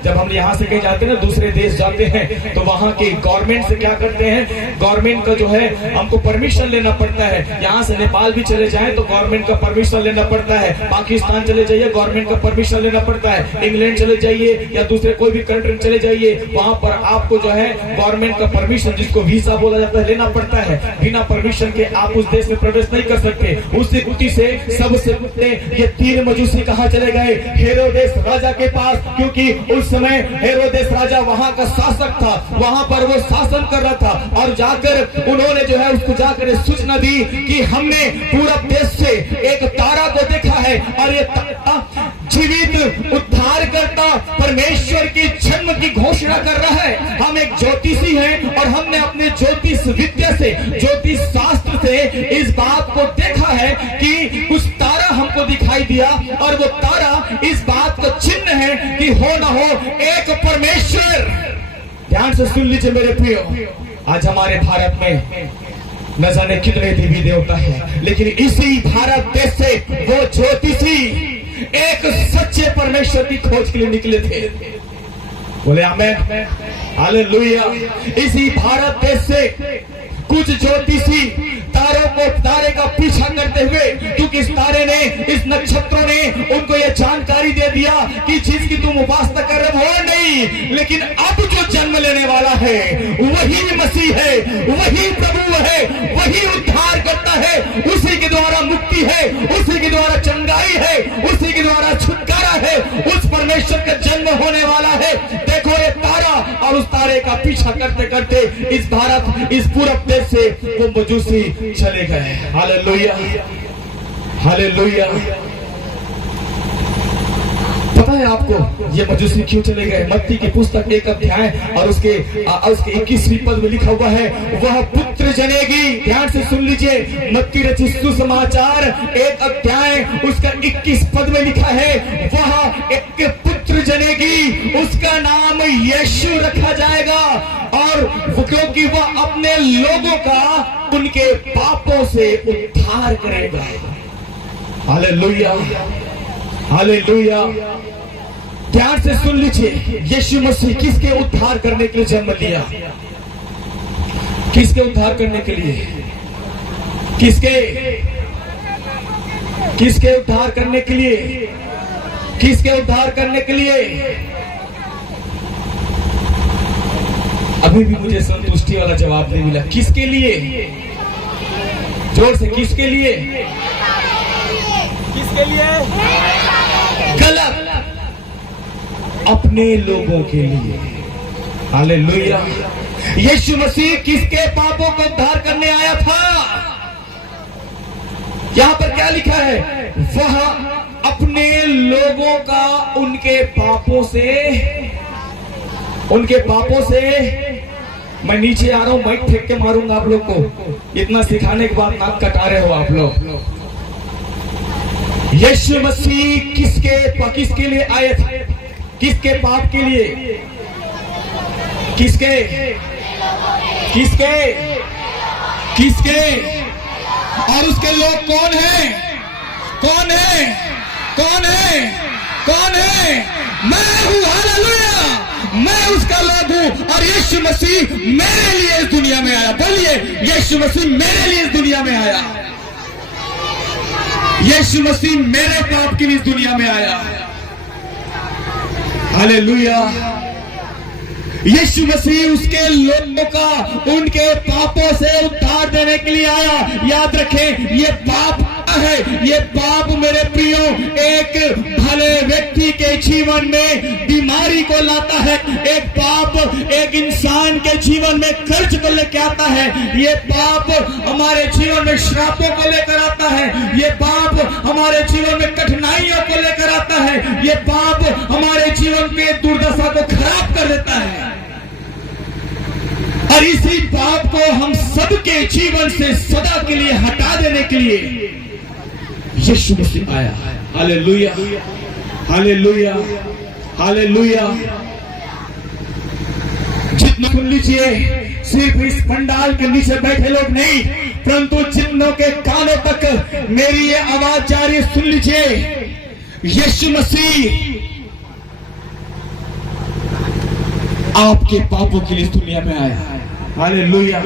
जब हम यहाँ से कहीं जाते हैं ना, दूसरे देश जाते हैं, तो वहाँ के गवर्नमेंट से क्या करते हैं, गवर्नमेंट का जो है हमको परमिशन लेना पड़ता है। यहाँ से नेपाल भी चले जाएं तो गवर्नमेंट का परमिशन लेना पड़ता है। पाकिस्तान चले जाइए, गवर्नमेंट का परमिशन लेना पड़ता है। इंग्लैंड चले जाइए या दूसरे कोई भी कंट्री चले जाइए, वहाँ पर आपको जो है गवर्नमेंट का परमिशन, जिसको वीसा बोला जाता है, लेना पड़ता है। बिना परमिशन के आप उस देश में प्रवेश नहीं कर सकते। उसी कुटी से सबसे पहले ये 3 मजूसी कहाँ चले गए, हेरोदेस राजा के पास, क्योंकि उस समय हेरोदेस राजा वहां का शासक था, वहां पर वो शासन कर रहा था। और जाकर उन्होंने जो है उसको जाकर सूचना दी कि हमने पूरा देश से एक तारा को देखा है और ये जीवित उद्धार करता परमेश्वर की जन्म की घोषणा कर रहा है। हम एक ज्योतिषी हैं और हमने अपने ज्योतिष विद्या से, ज्योतिष शास्त्र से इस बात को देखा है कि कुछ तारा हमको दिखाई दिया और वो तारा इस बात का चिन्ह है कि हो ना हो एक परमेश्वर। ध्यान से सुन लीजिए मेरे प्रियो, आज हमारे भारत में न जाने कितने देवी देवता है, लेकिन इसी भारत देश से वो ज्योतिषी एक सच्चे परमेश्वर की खोज के लिए निकले थे। बोले आमेन, हालेलुया। इसी भारत देश से कुछ ज्योतिषी तारे का पीछा करते हुए, क्योंकि इस तारे ने, इस नक्षत्रों ने उनको यह जानकारी दे दिया कि जिसकी तुम उपासना कर रहे हो नहीं, लेकिन अब जो जन्म लेने वाला है वही मसीह है, वही प्रभु है, वही उद्धार करता है। उसी के द्वारा मुक्ति है, उसी के द्वारा चंगाई है, उसी के द्वारा छुटकारा है। उस परमेश्वर का जन्म होने वाला है। देखो ये तारा, और उस तारे का पीछा करते करते इस भारत, इस पूरब देश से वो मजूसी चले गए। Hallelujah, hallelujah. पता है आपको ये मजूसी क्यों चले गए? मत्ती की पुस्तक 1 अध्याय और उसके 21वीं पद में लिखा हुआ है, वह पुत्र जनेगी। ध्यान से सुन लीजिए, मत्ती रचित सुसमाचार 1 अध्याय उसका 21 पद में लिखा है, वह एक पुत्र जनेगी, उसका नाम यीशु रखा जाएगा। और क्योंकि वह अपने लोगों का उनके पापों से उद्धार करेगा। Hallelujah, hallelujah. ध्यान से सुन लीजिए, यीशु मसीह किसके उद्धार करने के लिए जन्म लिया? किसके उद्धार करने के लिए? किसके उद्धार करने के लिए? किसके उद्धार करने के लिए? अभी भी मुझे संतुष्टि वाला जवाब नहीं मिला। किसके लिए? जोर से, किसके लिए? किसके लिए? गलत, अपने लोगों के लिए। हालेलुया। यीशु मसीह किसके पापों को उद्धार करने आया था? यहां पर क्या लिखा है? वह अपने लोगों का उनके पापों से मैं नीचे आ रहा हूं, माइक फेंक के मारूंगा आप लोग को। इतना सिखाने के बाद नाक कटा रहे हो आप लोग। यीशु मसीह किसके लिए आए थे? किसके पाप के लिए? किसके? और उसके लोग कौन हैं? कौन है? मैं हूं। हालेलुया। मैं उसका लोग हूं और यीशु मसीह मेरे लिए इस दुनिया में आया। बोलिए, यीशु मसीह मेरे लिए इस दुनिया में आया। यीशु मसीह मेरे पाप के लिए इस दुनिया में आया। हालेलुया। यीशु मसीह उसके लोगों का उनके पापों से उद्धार देने के लिए आया। याद रखें, ये पाप है। ये पाप मेरे प्रियो एक भले व्यक्ति के जीवन में बीमारी को लाता है। एक पाप एक इंसान के जीवन में कर्ज को लेकर आता है। ये पाप हमारे जीवन में श्रापों को लेकर आता है। ये पाप हमारे जीवन में कठिनाइयों को लेकर आता है। ये पाप हमारे जीवन के दुर्दशा को खराब कर देता है। और इसी पाप को हम सबके जीवन से सदा के लिए हटा देने के लिए यीशु मसीह आया। Hallelujah, hallelujah, hallelujah. जितना सुन लीजिए, सिर्फ इस पंडाल के नीचे बैठे लोग नहीं, परंतु जितनों के कानों तक मेरी ये आवाज जा रही है, सुन लीजिए। यीशु मसीह आपके पापों के लिए इस दुनिया में आया। हालेलुया।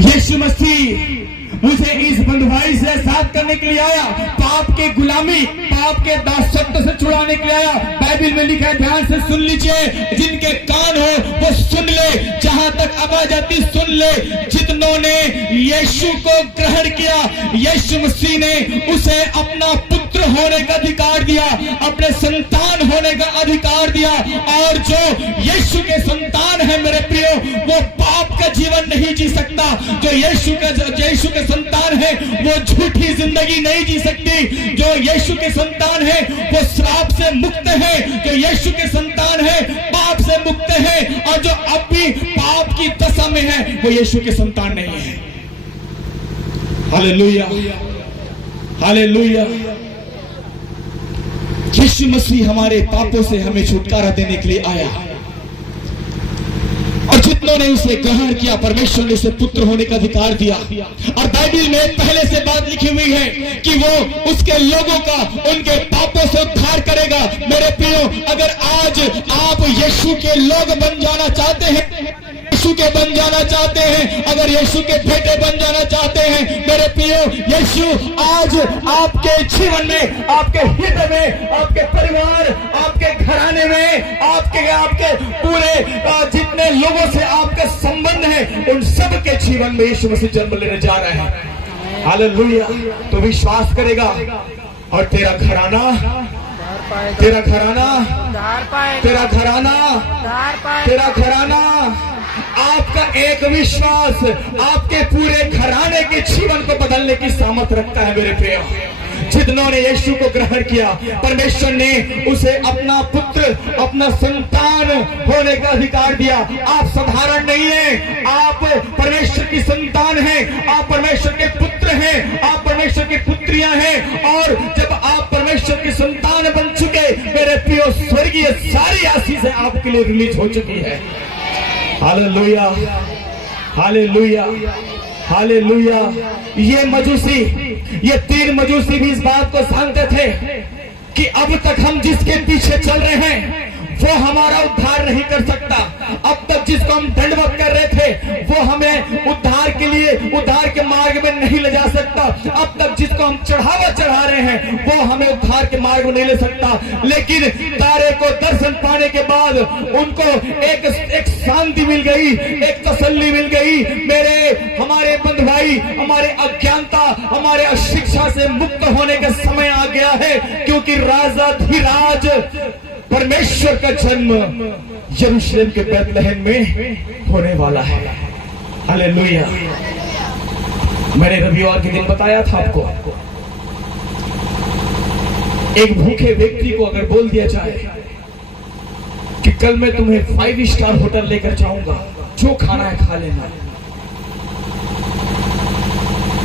यीशु मसीह मुझे इस बंधुआई से आजाद करने के लिए आया, पाप के गुलामी, पाप के दासत्व से छुड़ाने के लिए आया। बाइबल में लिखा है, ध्यान से सुन लीजिए, जिनके कान हो वो सुन ले, जहां तक आवाज आती सुन ले। जितनों ने यीशु को ग्रहण किया, यीशु मसीह ने उसे अपना पुत्र होने का अधिकार दिया, अपने संतान होने का अधिकार दिया। और जो यीशु के संतान है मेरे प्रियो, वो पाप का जीवन नहीं जी सकता। जो यीशु के संतान है वो झूठी जिंदगी नहीं जी सकती। जो यीशु के संतान है वो श्राप से मुक्त है। जो यीशु के संतान है पाप से मुक्त है। और जो अब भी पाप की दशा में है वो यीशु के संतान नहीं है। Hallelujah, hallelujah. यीशु मसीह हमारे पापों से हमें छुटकारा देने के लिए आया। और जितनों ने उसे ग्रहण किया, परमेश्वर ने उसे पुत्र होने का अधिकार दिया। और बाइबल में पहले से बात लिखी हुई है कि वो उसके लोगों का उनके पापों से उद्धार करेगा। मेरे प्रियो, अगर आज आप यीशु के लोग बन जाना चाहते हैं, यीशु के बन जाना चाहते हैं, अगर यीशु के बेटे बन जाना चाहते हैं, मेरे प्रियो, यीशु आज आपके जीवन में, आपके हृदय में, आपके परिवार, आपके घराने में, आपके पूरे जितने लोगों से आपका संबंध है, उन सब के जीवन में यीशु मसीह जन्म लेने जा रहा है। हालेलुया। तो विश्वास करेगा और तेरा घराना, तेरा घराना, तेरा घराना, तेरा घराना, आपका एक विश्वास आपके पूरे घराने के जीवन को बदलने की सामर्थ रखता है। मेरे प्रिय, जितनों ने यीशु को ग्रहण किया, परमेश्वर ने उसे अपना पुत्र, अपना संतान होने का अधिकार दिया। आप साधारण नहीं हैं, आप परमेश्वर की संतान हैं, आप परमेश्वर के पुत्र हैं, आप परमेश्वर की पुत्रियां हैं। और जब आप परमेश्वर की संतान बन चुके, मेरे प्रियो, स्वर्गीय सारी आशीषें आपके लिए रिलीज हो चुकी है। Hallelujah, hallelujah, hallelujah. ये मजूसी, ये 3 मजूसी भी इस बात को जानते थे कि अब तक हम जिसके पीछे चल रहे हैं वो हमारा उद्धार नहीं कर सकता। अब तक जिसको हम दंडवत कर रहे थे वो हमें उद्धार के लिए, उद्धार के मार्ग में नहीं ले जा सकता। अब तक जिसको हम चढ़ावा चढ़ा रहे हैं वो हमें उद्धार के मार्ग में नहीं ले सकता। लेकिन तारे को दर्शन पाने के बाद उनको एक शांति मिल गई, एक तसल्ली मिल गई। हमारे बंधु भाई, हमारे अज्ञानता, हमारे अशिक्षा से मुक्त होने का समय आ गया है, क्योंकि राजाधिराज परमेश्वर का जन्म यरूशलेम के बैतलहम में होने वाला है। हालेलुया। मैंने रविवार के दिन बताया था आपको, एक भूखे व्यक्ति को अगर बोल दिया जाए कि कल मैं तुम्हें 5 स्टार होटल लेकर जाऊंगा, जो खाना है खा लेना,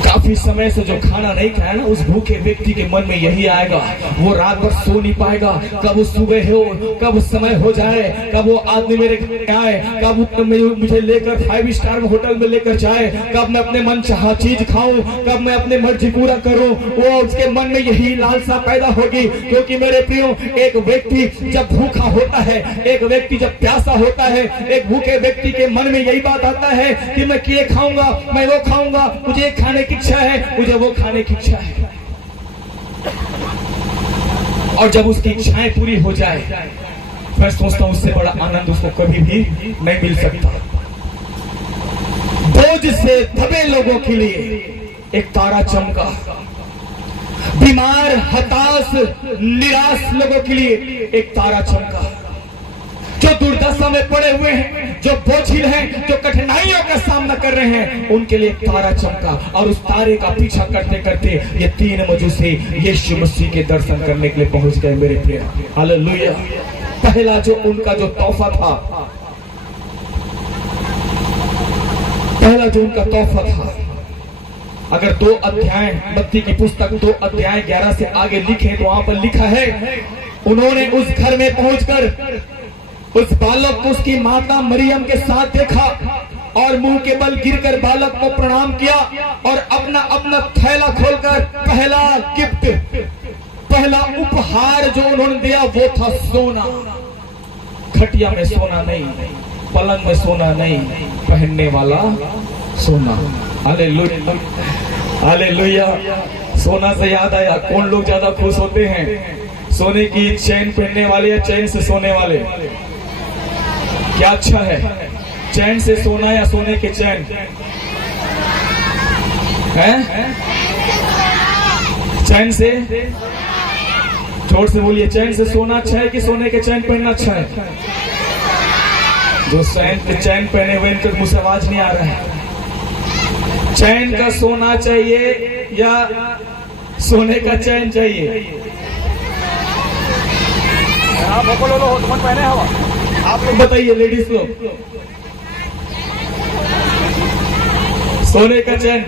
काफी समय से जो खाना नहीं खाया ना, उस भूखे व्यक्ति के मन में यही आएगा, वो रात भर सो नहीं पाएगा। कब सुबह हो, कब समय हो जाए, कब वो आदमी मेरे घर आए, कब मुझे लेकर 5 स्टार होटल में लेकर जाए, कब मैं अपने मन चाहा चीज खाऊं, कब मैं अपने मर्जी पूरा करूं। वो उसके मन में यही लालसा पैदा होगी। क्योंकि मेरे प्रियो, एक व्यक्ति जब भूखा होता है, एक व्यक्ति जब प्यासा होता है, एक भूखे व्यक्ति के मन में यही बात आता है कि मैं ये खाऊंगा, मैं वो खाऊंगा, मुझे खाने की इच्छा है, मुझे वो खाने की इच्छा है। और जब उसकी इच्छाएं पूरी हो जाए, मैं सोचता हूं उससे बड़ा आनंद उसको कभी भी नहीं मिल सकता। बोझ से दबे लोगों के लिए एक तारा चमका। बीमार, हताश, निराश लोगों के लिए एक तारा चमका। जो दुर्दशा में पड़े हुए हैं, जो बोझिल हैं, जो कठिनाइयों का सामना कर रहे हैं, उनके लिए एक तारा चमका। और उस तारे का पीछा करते करते ये 3 मजूसी यीशु मसीह के दर्शन करने के लिए पहुंच गए मेरे प्रिय। हालेलुया। पहला जो उनका जो तोहफा था, पहला जो उनका तोहफा था, अगर 2 अध्याय मत्ती की पुस्तक 2 अध्याय 11 से आगे लिखे तो वहां पर लिखा है, उन्होंने उस घर में पहुंचकर उस बालक को उसकी माता मरियम के साथ देखा और मुंह के बल गिरकर बालक को प्रणाम किया और अपना अपना थैला खोलकर पहला गिफ्ट, पहला उपहार जो उन्होंने दिया वो था सोना। खटिया में सोना नहीं, पलंग में सोना नहीं, पहनने वाला सोना। Hallelujah, hallelujah. सोना से याद आया, कौन लोग ज्यादा खुश होते हैं, सोने की चैन पहनने वाले या चैन से सोने वाले? क्या अच्छा है, चैन से सोना या सोने के चैन? हैं? चैन से, जोर से बोलिए, चैन से सोना अच्छा है कि सोने के चैन पहनना अच्छा है? जो चैन पहने हुए इनके मुंह से आवाज नहीं आ रहा है। चैन का सोना चाहिए या सोने का चैन चाहिए? आप लोग बताइए, लेडीज लोग, सोने का चैन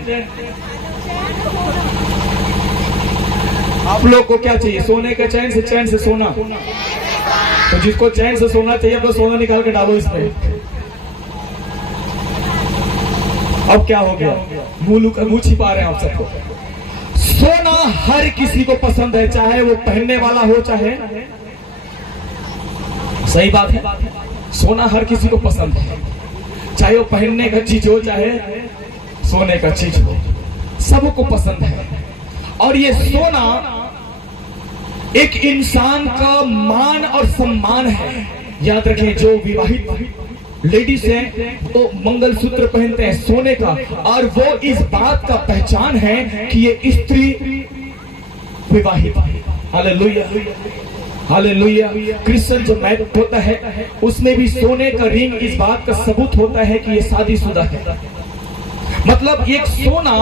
आप लोग को क्या चाहिए? सोने का चैन से सोना? तो जिसको चैन से सोना चाहिए तो सोना निकाल के डालो इसमें। अब क्या हो गया, मुंह छिपा रहे हैं आप सबको। सोना हर किसी को पसंद है, चाहे वो पहनने वाला हो, चाहे, सही बात है, सोना हर किसी को पसंद है, चाहे वो पहनने का चीज हो, चाहे सोने का चीज हो, सबको पसंद है। और ये सोना एक इंसान का मान और सम्मान है। याद रखें, जो विवाहित लेडीज हैं वो मंगलसूत्र पहनते हैं सोने का, और वो इस बात का पहचान है कि ये स्त्री विवाहित है। Hallelujah, hallelujah. क्रिश्चियन जो मैरिज होता है उसमें भी सोने का रिंग इस बात का सबूत होता है कि ये शादीशुदा है। मतलब एक सोना,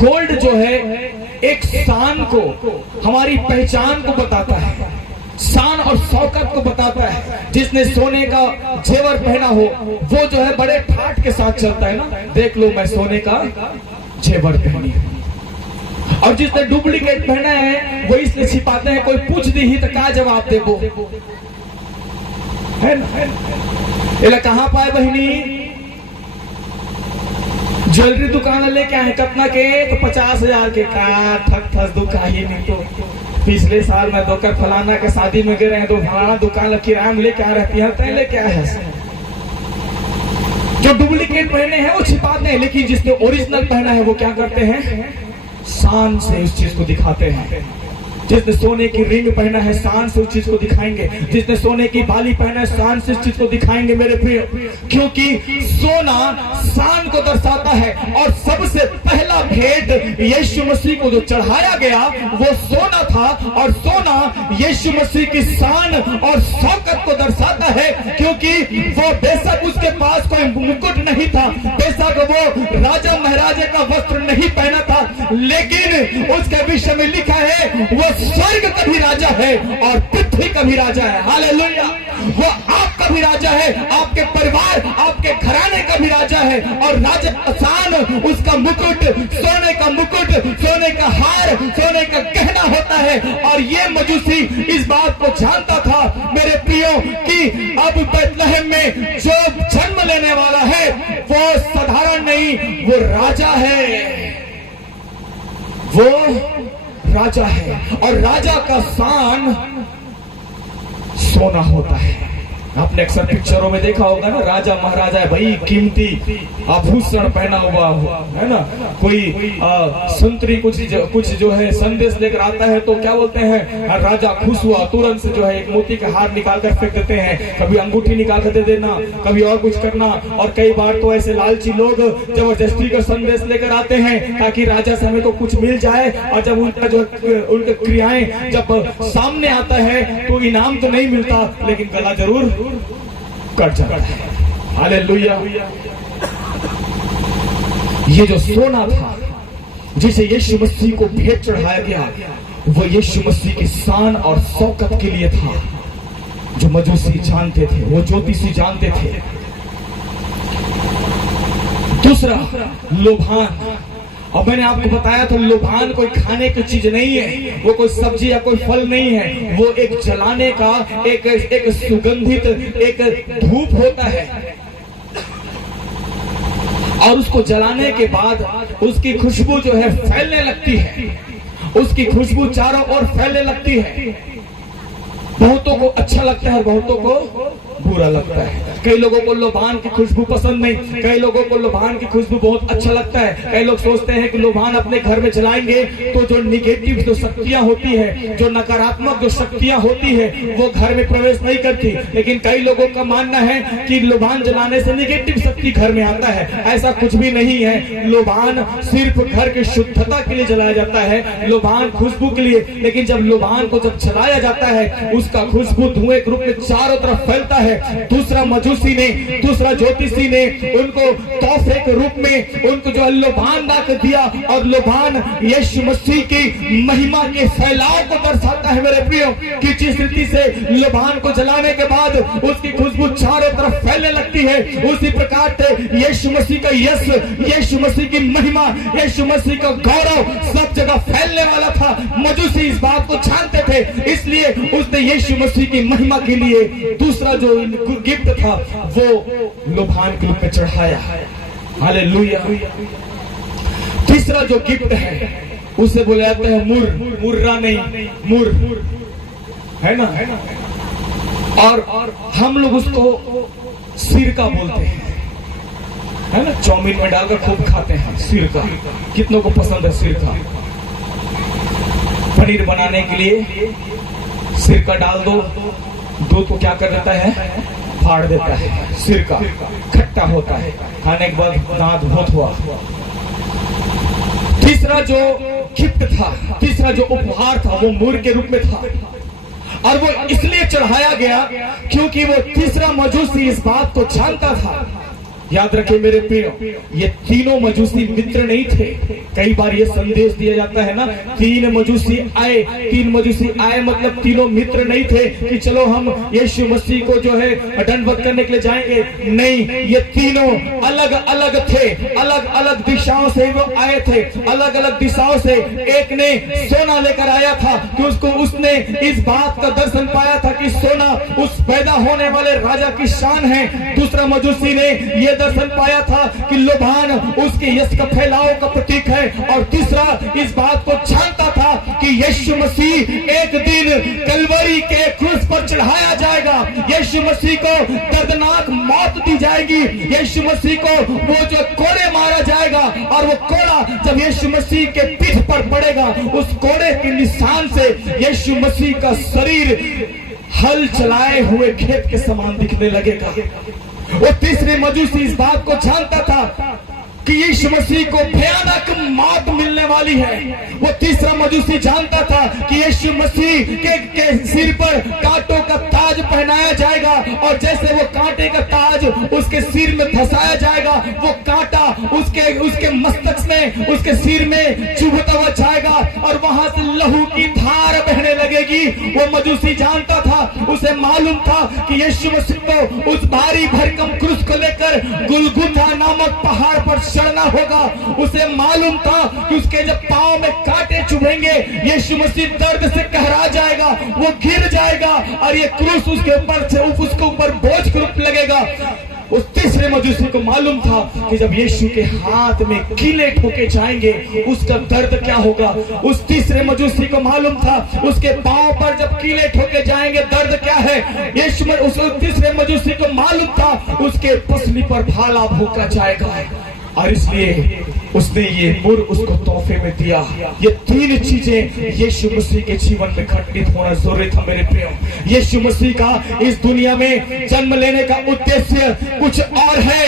गोल्ड जो है एक शान को, हमारी पहचान को बताता है, शान और शौकत को बताता है। जिसने सोने का जेवर पहना हो वो जो है बड़े ठाठ के साथ चलता है ना, देख लो मैं सोने का जेवर पहनी हूं। और जिसने डुप्लीकेट पहना है वो इसलिए छिपाते हैं, कोई पूछ दी ही तो क्या जवाब देबो, है ना? कहां पाए बहनी? ज्वेलरी दुकान लेके आए, कितना के? तो 50,000 के। का ठक ठस दुकान ही नहीं। तो पिछले साल मैं दोकर फलाना के शादी में गए रहे तो फलाना दुकान किराया में लेके आ रहती है, तय लेके आया है। जो डुप्लीकेट पहने हैं वो छिपाते हैं, लेकिन जिसने ओरिजिनल पहना है वो क्या करते हैं? शान से उस चीज को दिखाते हैं। जिसने सोने की रिंग पहना है शान से उस चीज को दिखाएंगे, जिसने सोने की बाली पहना है शान से उस चीज को दिखाएंगे मेरे प्रिय। क्योंकि सोना शान को दर्शाता है, और सबसे पहला भेंट यीशु मसीह को जो चढ़ाया गया वो सोना था, और सोना यीशु मसीह की शान और शौकत को दर्शाता है। क्योंकि वो बेशक उसके पास कोई मुकुट नहीं था, बेशक वो राजा महाराजा का वस्त्र नहीं पहना था, लेकिन उसके विषय में लिखा है वो स्वर्ग का भी राजा है और पृथ्वी का भी राजा है। हालेलुया। वो आपका भी राजा है, आपके परिवार, आपके घराने का भी राजा है। और राजा का शान, उसका मुकुट, सोने का मुकुट, सोने का हार, सोने का गहना होता है। और ये मजूसी इस बात को जानता था मेरे प्रियो कि अब बैतलहम में जो जन्म लेने वाला है वो साधारण नहीं, वो राजा है, वो राजा है। और राजा का शान सोना होता है। आपने अक्सर पिक्चरों में देखा होगा ना, राजा महाराजा है भाई कीमती, आभूषण पहना हुआ है ना, कोई संतरी कुछ जो है संदेश लेकर आता है तो क्या बोलते हैं, राजा खुश हुआ, तुरंत से जो है एक मोती के हार निकाल कर फेंक देते हैं, कभी अंगूठी निकाल कर दे देना, कभी और कुछ करना। और कई बार तो ऐसे लालची लोग जबरदस्ती का संदेश लेकर आते हैं ताकि राजा से हमें तो कुछ मिल जाए, और जब उनका जो उनकी क्रियाएं जब सामने आता है तो इनाम तो नहीं मिलता लेकिन गला जरूर कट जाता है। हालेलुया। ये जो सोना था जिसे यीशु मसीह को भेंट चढ़ाया गया, वो यीशु मसीह की शान और शौकत के लिए था, जो मजूसी जानते थे, वो ज्योतिषी जानते थे। दूसरा लोभान, और मैंने आपको बताया था लोभान कोई खाने की चीज नहीं है, वो कोई सब्जी या कोई फल नहीं है, वो एक जलाने का एक सुगंधित एक धूप होता है, और उसको जलाने के बाद उसकी खुशबू जो है फैलने लगती है, उसकी खुशबू चारों ओर फैलने लगती है। बहुतों को अच्छा लगता है और बहुतों को बुरा लगता है। कई लोगों को लोबान की खुशबू पसंद नहीं, कई लोगों को लोबान की खुशबू बहुत अच्छा लगता है। कई लोग सोचते हैं कि लोबान अपने घर में जलाएंगे तो जो निगेटिव जो शक्तियां होती है, जो नकारात्मक जो शक्तियां होती है, वो घर में प्रवेश नहीं करती। लेकिन कई लोगों का मानना है कि लोबान जलाने से निगेटिव शक्ति घर में आता है। ऐसा कुछ भी नहीं है। लोबान सिर्फ घर की शुद्धता के लिए जलाया जाता है, लोबान खुशबू के लिए। लेकिन जब लोबान को जब जलाया जाता है, उसका खुशबू धुएं के रूप में चारों तरफ फैलता है। दूसरा मजूसी ने, दूसरा ज्योतिषी ने उनको तोहफे के रूप में उनको जो लोबान ला कर दिया, और लोबान यीशु मसीह की महिमा के फैलाव को दर्शाता है मेरे प्रियो, कि जिस रीति से लोबान को जलाने के बाद उसकी खुशबू चारों तरफ फैलने लगती है, उसी प्रकार से यीशु मसीह का यश, यीशु मसीह की महिमा, यीशु मसीह का गौरव सब जगह फैलने वाला था। मजूसी इस बात को जानते थे, इसलिए उसने यीशु मसीह की महिमा के लिए दूसरा जो गिफ्ट था वो लोबान के रूप में चढ़ाया। हालेलुया। तीसरा जो गिफ्ट है उसे बोला जाता है मुर्रा नहीं, मुर है ना, और हम लोग उसको सिरका बोलते हैं, है ना। चाउमीन में डालकर खूब खाते हैं सिरका। कितनों को पसंद है सिरका? पनीर बनाने के लिए सिरका डाल दो, दूध को क्या कर देता है, फाड़ देता है। सिरका खट्टा होता है, खाने के बाद दांत बहुत हुआ। तीसरा जो गिफ्ट था, तीसरा जो उपहार था, वो मुर के रूप में था, और वो इसलिए चढ़ाया गया क्योंकि वो तीसरा मजूसी इस बात को जानता था। याद रखें मेरे प्रियो, ये तीनों मजूसी मित्र नहीं थे। कई बार ये संदेश दिया जाता है ना, तीन मजूसी आए मतलब तीनों मित्र नहीं थे कि चलो हम यीशु मसीह को जो है दंडवत करने के लिए जाएंगे। नहीं, ये तीनों अलग अलग थे, अलग अलग दिशाओं से वो आए थे, अलग अलग दिशाओं से। एक ने सोना लेकर आया था कि उसने इस बात का दर्शन पाया था कि सोना उस पैदा होने वाले राजा की शान है। दूसरा मजूसी ने ये दर्शन पाया था कि लोबान उसके यश का फैलाव का प्रतीक है। और तीसरा इस बात को जानता था कि यीशु मसीह एक दिन कलवरी के क्रूस पर चढ़ाया जाएगा, यीशु मसीह को दर्दनाक मौत दी जाएगी, यीशु मसीह को वो जो कोड़े मारा जाएगा, और वो कोड़ा जब यीशु मसीह के पीठ पर पड़ेगा, उस कोड़े के निशान से यीशु मसीह का शरीर हल चलाए हुए खेत के समान दिखने लगेगा। वो तीसरे मजूसी इस बात को जानता था कि यीशु मसीह को भयानक मौत मिलने वाली है। वो तीसरा मजूसी जानता था कि यीशु मसीह के सिर पर कांटों का ताज पहनाया जाएगा, और जैसे वो कांटे का ताज उसके सिर में धंसाया जाएगा, वो कांटा उसके मस्तक में, उसके सिर में चुभता हुआ जाएगा, और वहां से लहू की धार बहने लगेगी। वो मजूसी जानता था, उसे मालूम था कि यीशु मसीह को उस भारी भरकम क्रूस को लेकर गुलगुथा नामक पहाड़ पर चढ़ना होगा। उसे मालूम था कि उसके जब पांव में कांटे चुभेंगे, यीशु मसीह दर्द से कहरा जाएगा, वो गिर जाएगा, और ये क्रूस उसके ऊपर बोझ के रूप लगेगा। उस तीसरे मजूसी को मालूम था कि जब यीशु के हाथ में कीले ठोके जाएंगे उसका दर्द क्या होगा। उस तीसरे मजूसी को मालूम था उसके पांव पर जब कीले ठोके जाएंगे दर्द क्या है। यीशु उस तीसरे मजूसी को मालूम था उसके पसली पर भाला भोंका जाएगा, और इसलिए उसने ये मुर उसको तोहफे में दिया। ये तीन चीजें यीशु मसीह के जीवन में घटित होना जरूरी था मेरे प्रियो। यीशु मसीह का इस दुनिया में जन्म लेने का उद्देश्य कुछ और है।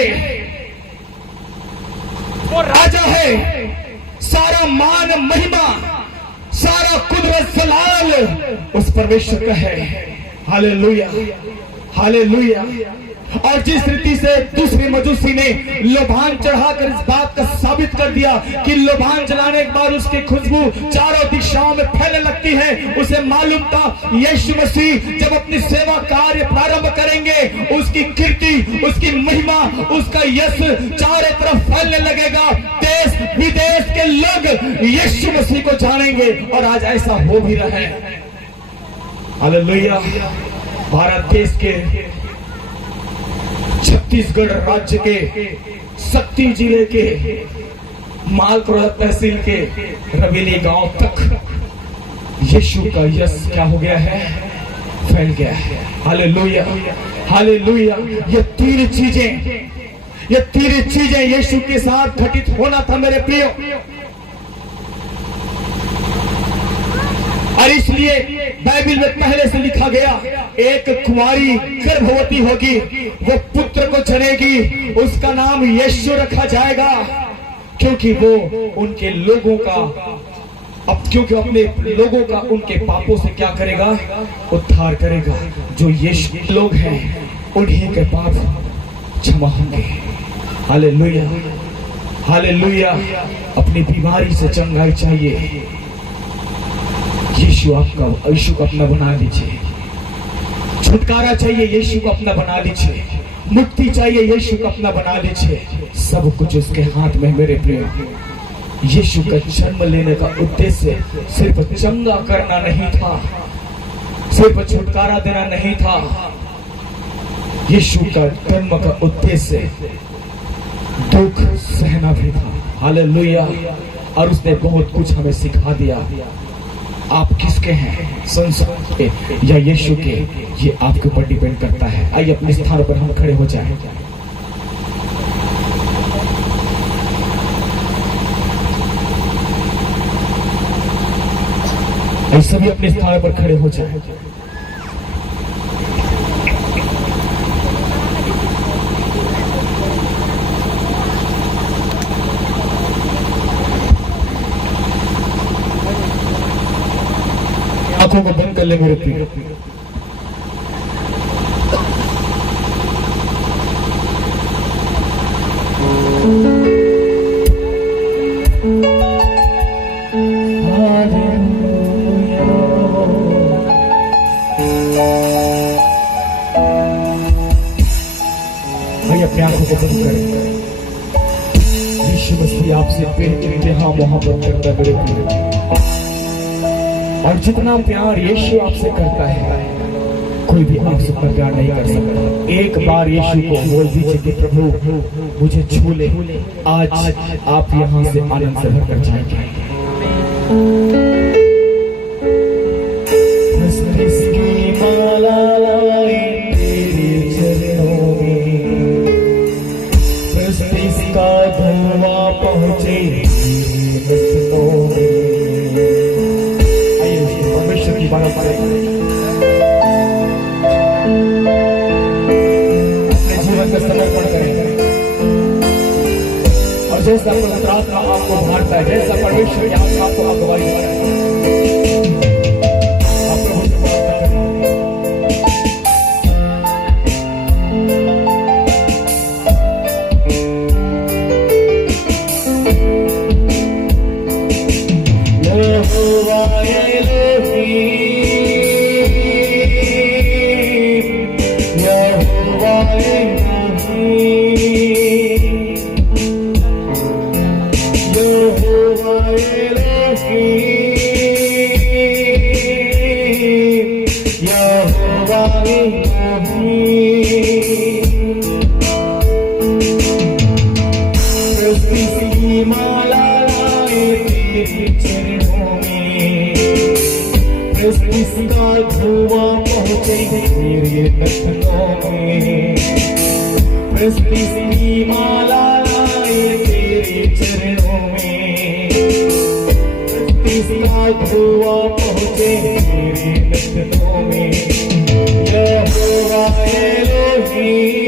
वो राजा है, सारा मान महिमा सारा कुदरत जलाल उस परमेश्वर का है। Hallelujah hallelujah. और जिस रीति से दूसरे मजूसी ने लोबान चढ़ाकर इस बात का साबित कर दिया कि लोबान जलाने के बाद उसकी खुशबू चारों दिशाओं में फैलने लगती है, उसे मालूम था यीशु मसीह जब अपनी सेवा कार्य प्रारंभ करेंगे उसकी कीर्ति उसकी महिमा उसका यश चारों तरफ फैलने लगेगा। देश विदेश के लोग यीशु मसीह को जानेंगे, और आज ऐसा हो भी रहा है। हालेलुया। भारत देश के छत्तीसगढ़ राज्य के शक्ति जिले के मालपुरा तहसील के रवेली गांव तक यीशु का यश क्या हो गया है, फैल गया है। Hallelujah hallelujah. ये तीन चीजें यीशु के साथ घटित होना था मेरे प्रियो। और इसलिए बाइबल में पहले से लिखा गया एक कुंवारी गर्भवती होगी, वो पुत्र को जनेगी, उसका नाम यीशु रखा जाएगा, क्योंकि वो उनके लोगों का क्योंकि अपने लोगों का उनके पापों से क्या करेगा, उद्धार करेगा। जो यीशु लोग हैं उन्हीं के पाप क्षमा होंगे। Hallelujah hallelujah. अपनी बीमारी से चंगाई चाहिए, यीशु को अपना बना लीजिए। छुटकारा चाहिए, यीशु को अपना बना लीजिए। मुक्ति चाहिए, यीशु को अपना बना लीजिए। सब कुछ उसके हाथ में मेरे प्रिय। यीशु का जन्म लेने का उद्देश्य सिर्फ चंगा करना नहीं था, सिर्फ छुटकारा देना नहीं था। यीशु का जन्म का उद्देश्य दुख सहना भी था। हालेलुया। और उसने बहुत कुछ हमें सिखा दिया। आप किसके हैं, संसार के या यीशु के, ये आपके ऊपर डिपेंड करता है। आइए अपने स्थान पर हम खड़े हो जाएं। सभी अपने स्थान पर खड़े हो जाएं। आंखों को बंद कर ले मेरे प्रिय। भाई अपने आंखों को बंद करें। यीशु मसीह आपसे बेइंतहा मोहब्बत करता है मेरे प्रिय। और जितना प्यार यीशु आपसे करता है कोई भी आपसे उतना प्यार नहीं कर सकता। एक बार यीशु को बोल दीजिए कि प्रभु मुझे छू ले, आज आप यहाँ से आनंद से भरकर जाएंगे। इसकी माला लाई तेरे चरणों में, इसका धुआं पहुंचे परमेश्वर की बात करें। अपने जीवन का समर्पण करें, और जैसा प्रार्थना आपको भाता है, जैसा परमेश्वर की आत्मा आपको अगुवाई देता है, आप प्रभु से प्रार्थना करें। Yehova Elohim सृष्टि की माला लाए तेरे चरणों में, सृष्टि का धुआं पहुंचे तेरे नखनों में, सृष्टि की माला लाए तेरे चरणों में, सृष्टि का धुआं पहुंचे तेरे नखनों में। यहोवा Elohim,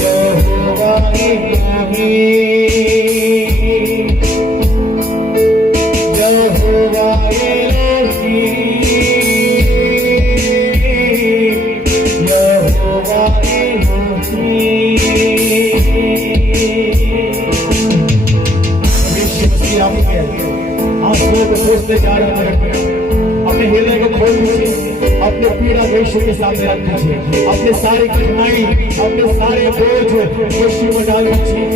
Jehovah Elohim, Jehovah Elohim, Jehovah Elohim. आंसुओं को पोंछते जा रहे हैं, अपने हृदय को खोल दीजिए, अपने पीड़ा यीशु के सामने रख दीजिए, अपने सारी कठिनाई, अपने सारे बोझ यीशु में डाल दीजिए।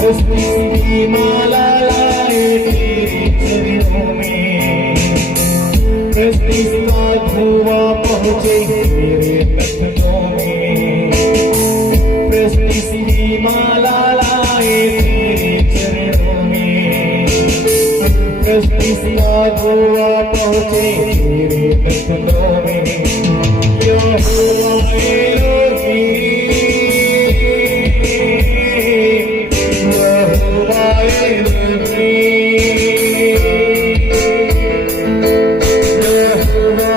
सृष्टि की माला लाए तेरे चरणों में, सृष्टि का धुआं पहुंचे तेरे नखनों में, सृष्टि की माला लाए तेरे चरणों में, सृष्टि का धुआं पहुंचे तेरे नखनों में। यहोवा Elohim, Jehovah Elohim, Jehovah Elohim, Jehovah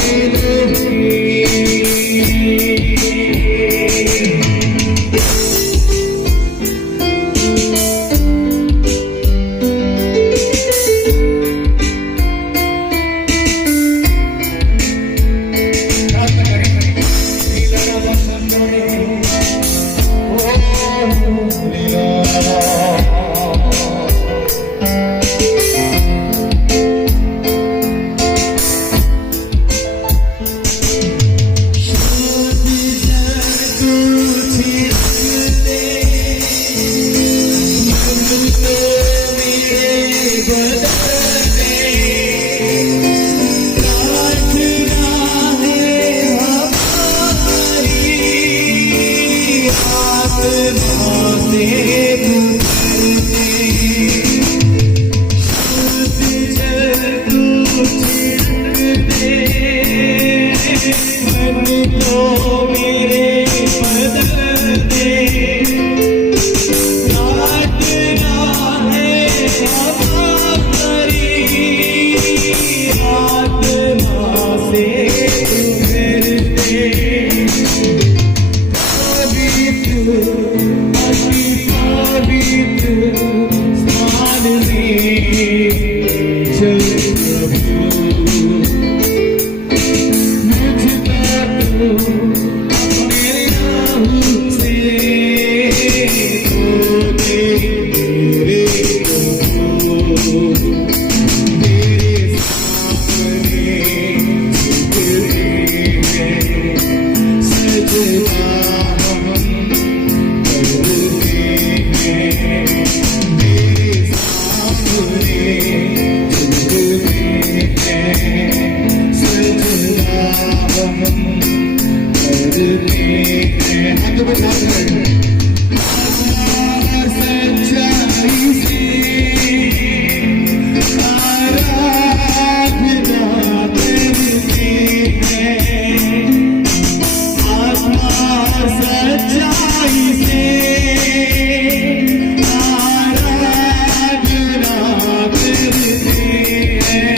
Elohim. मुझको हाथों में साथ रहे सच्चाई से आराधना करते हैं आत्मा सच्चाई से आराधना करते हैं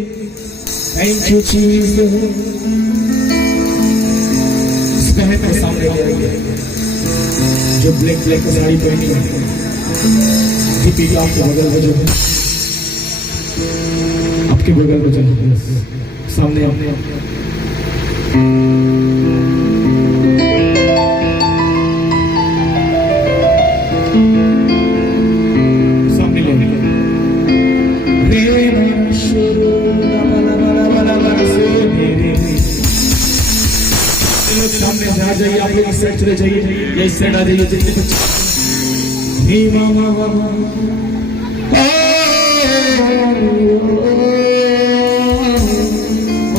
Thank you, Jesus. इस बहन के सामने आइए जो ब्लैक ब्लैक साड़ी पहनी है दीपी का आपके बगल में जो है आपके बगल में जो है सामने आपने सामने ले सामने से आ जाइए आप लोग इस साइड चले जाइए या इस साइड आ जाइए जितने बच्चे और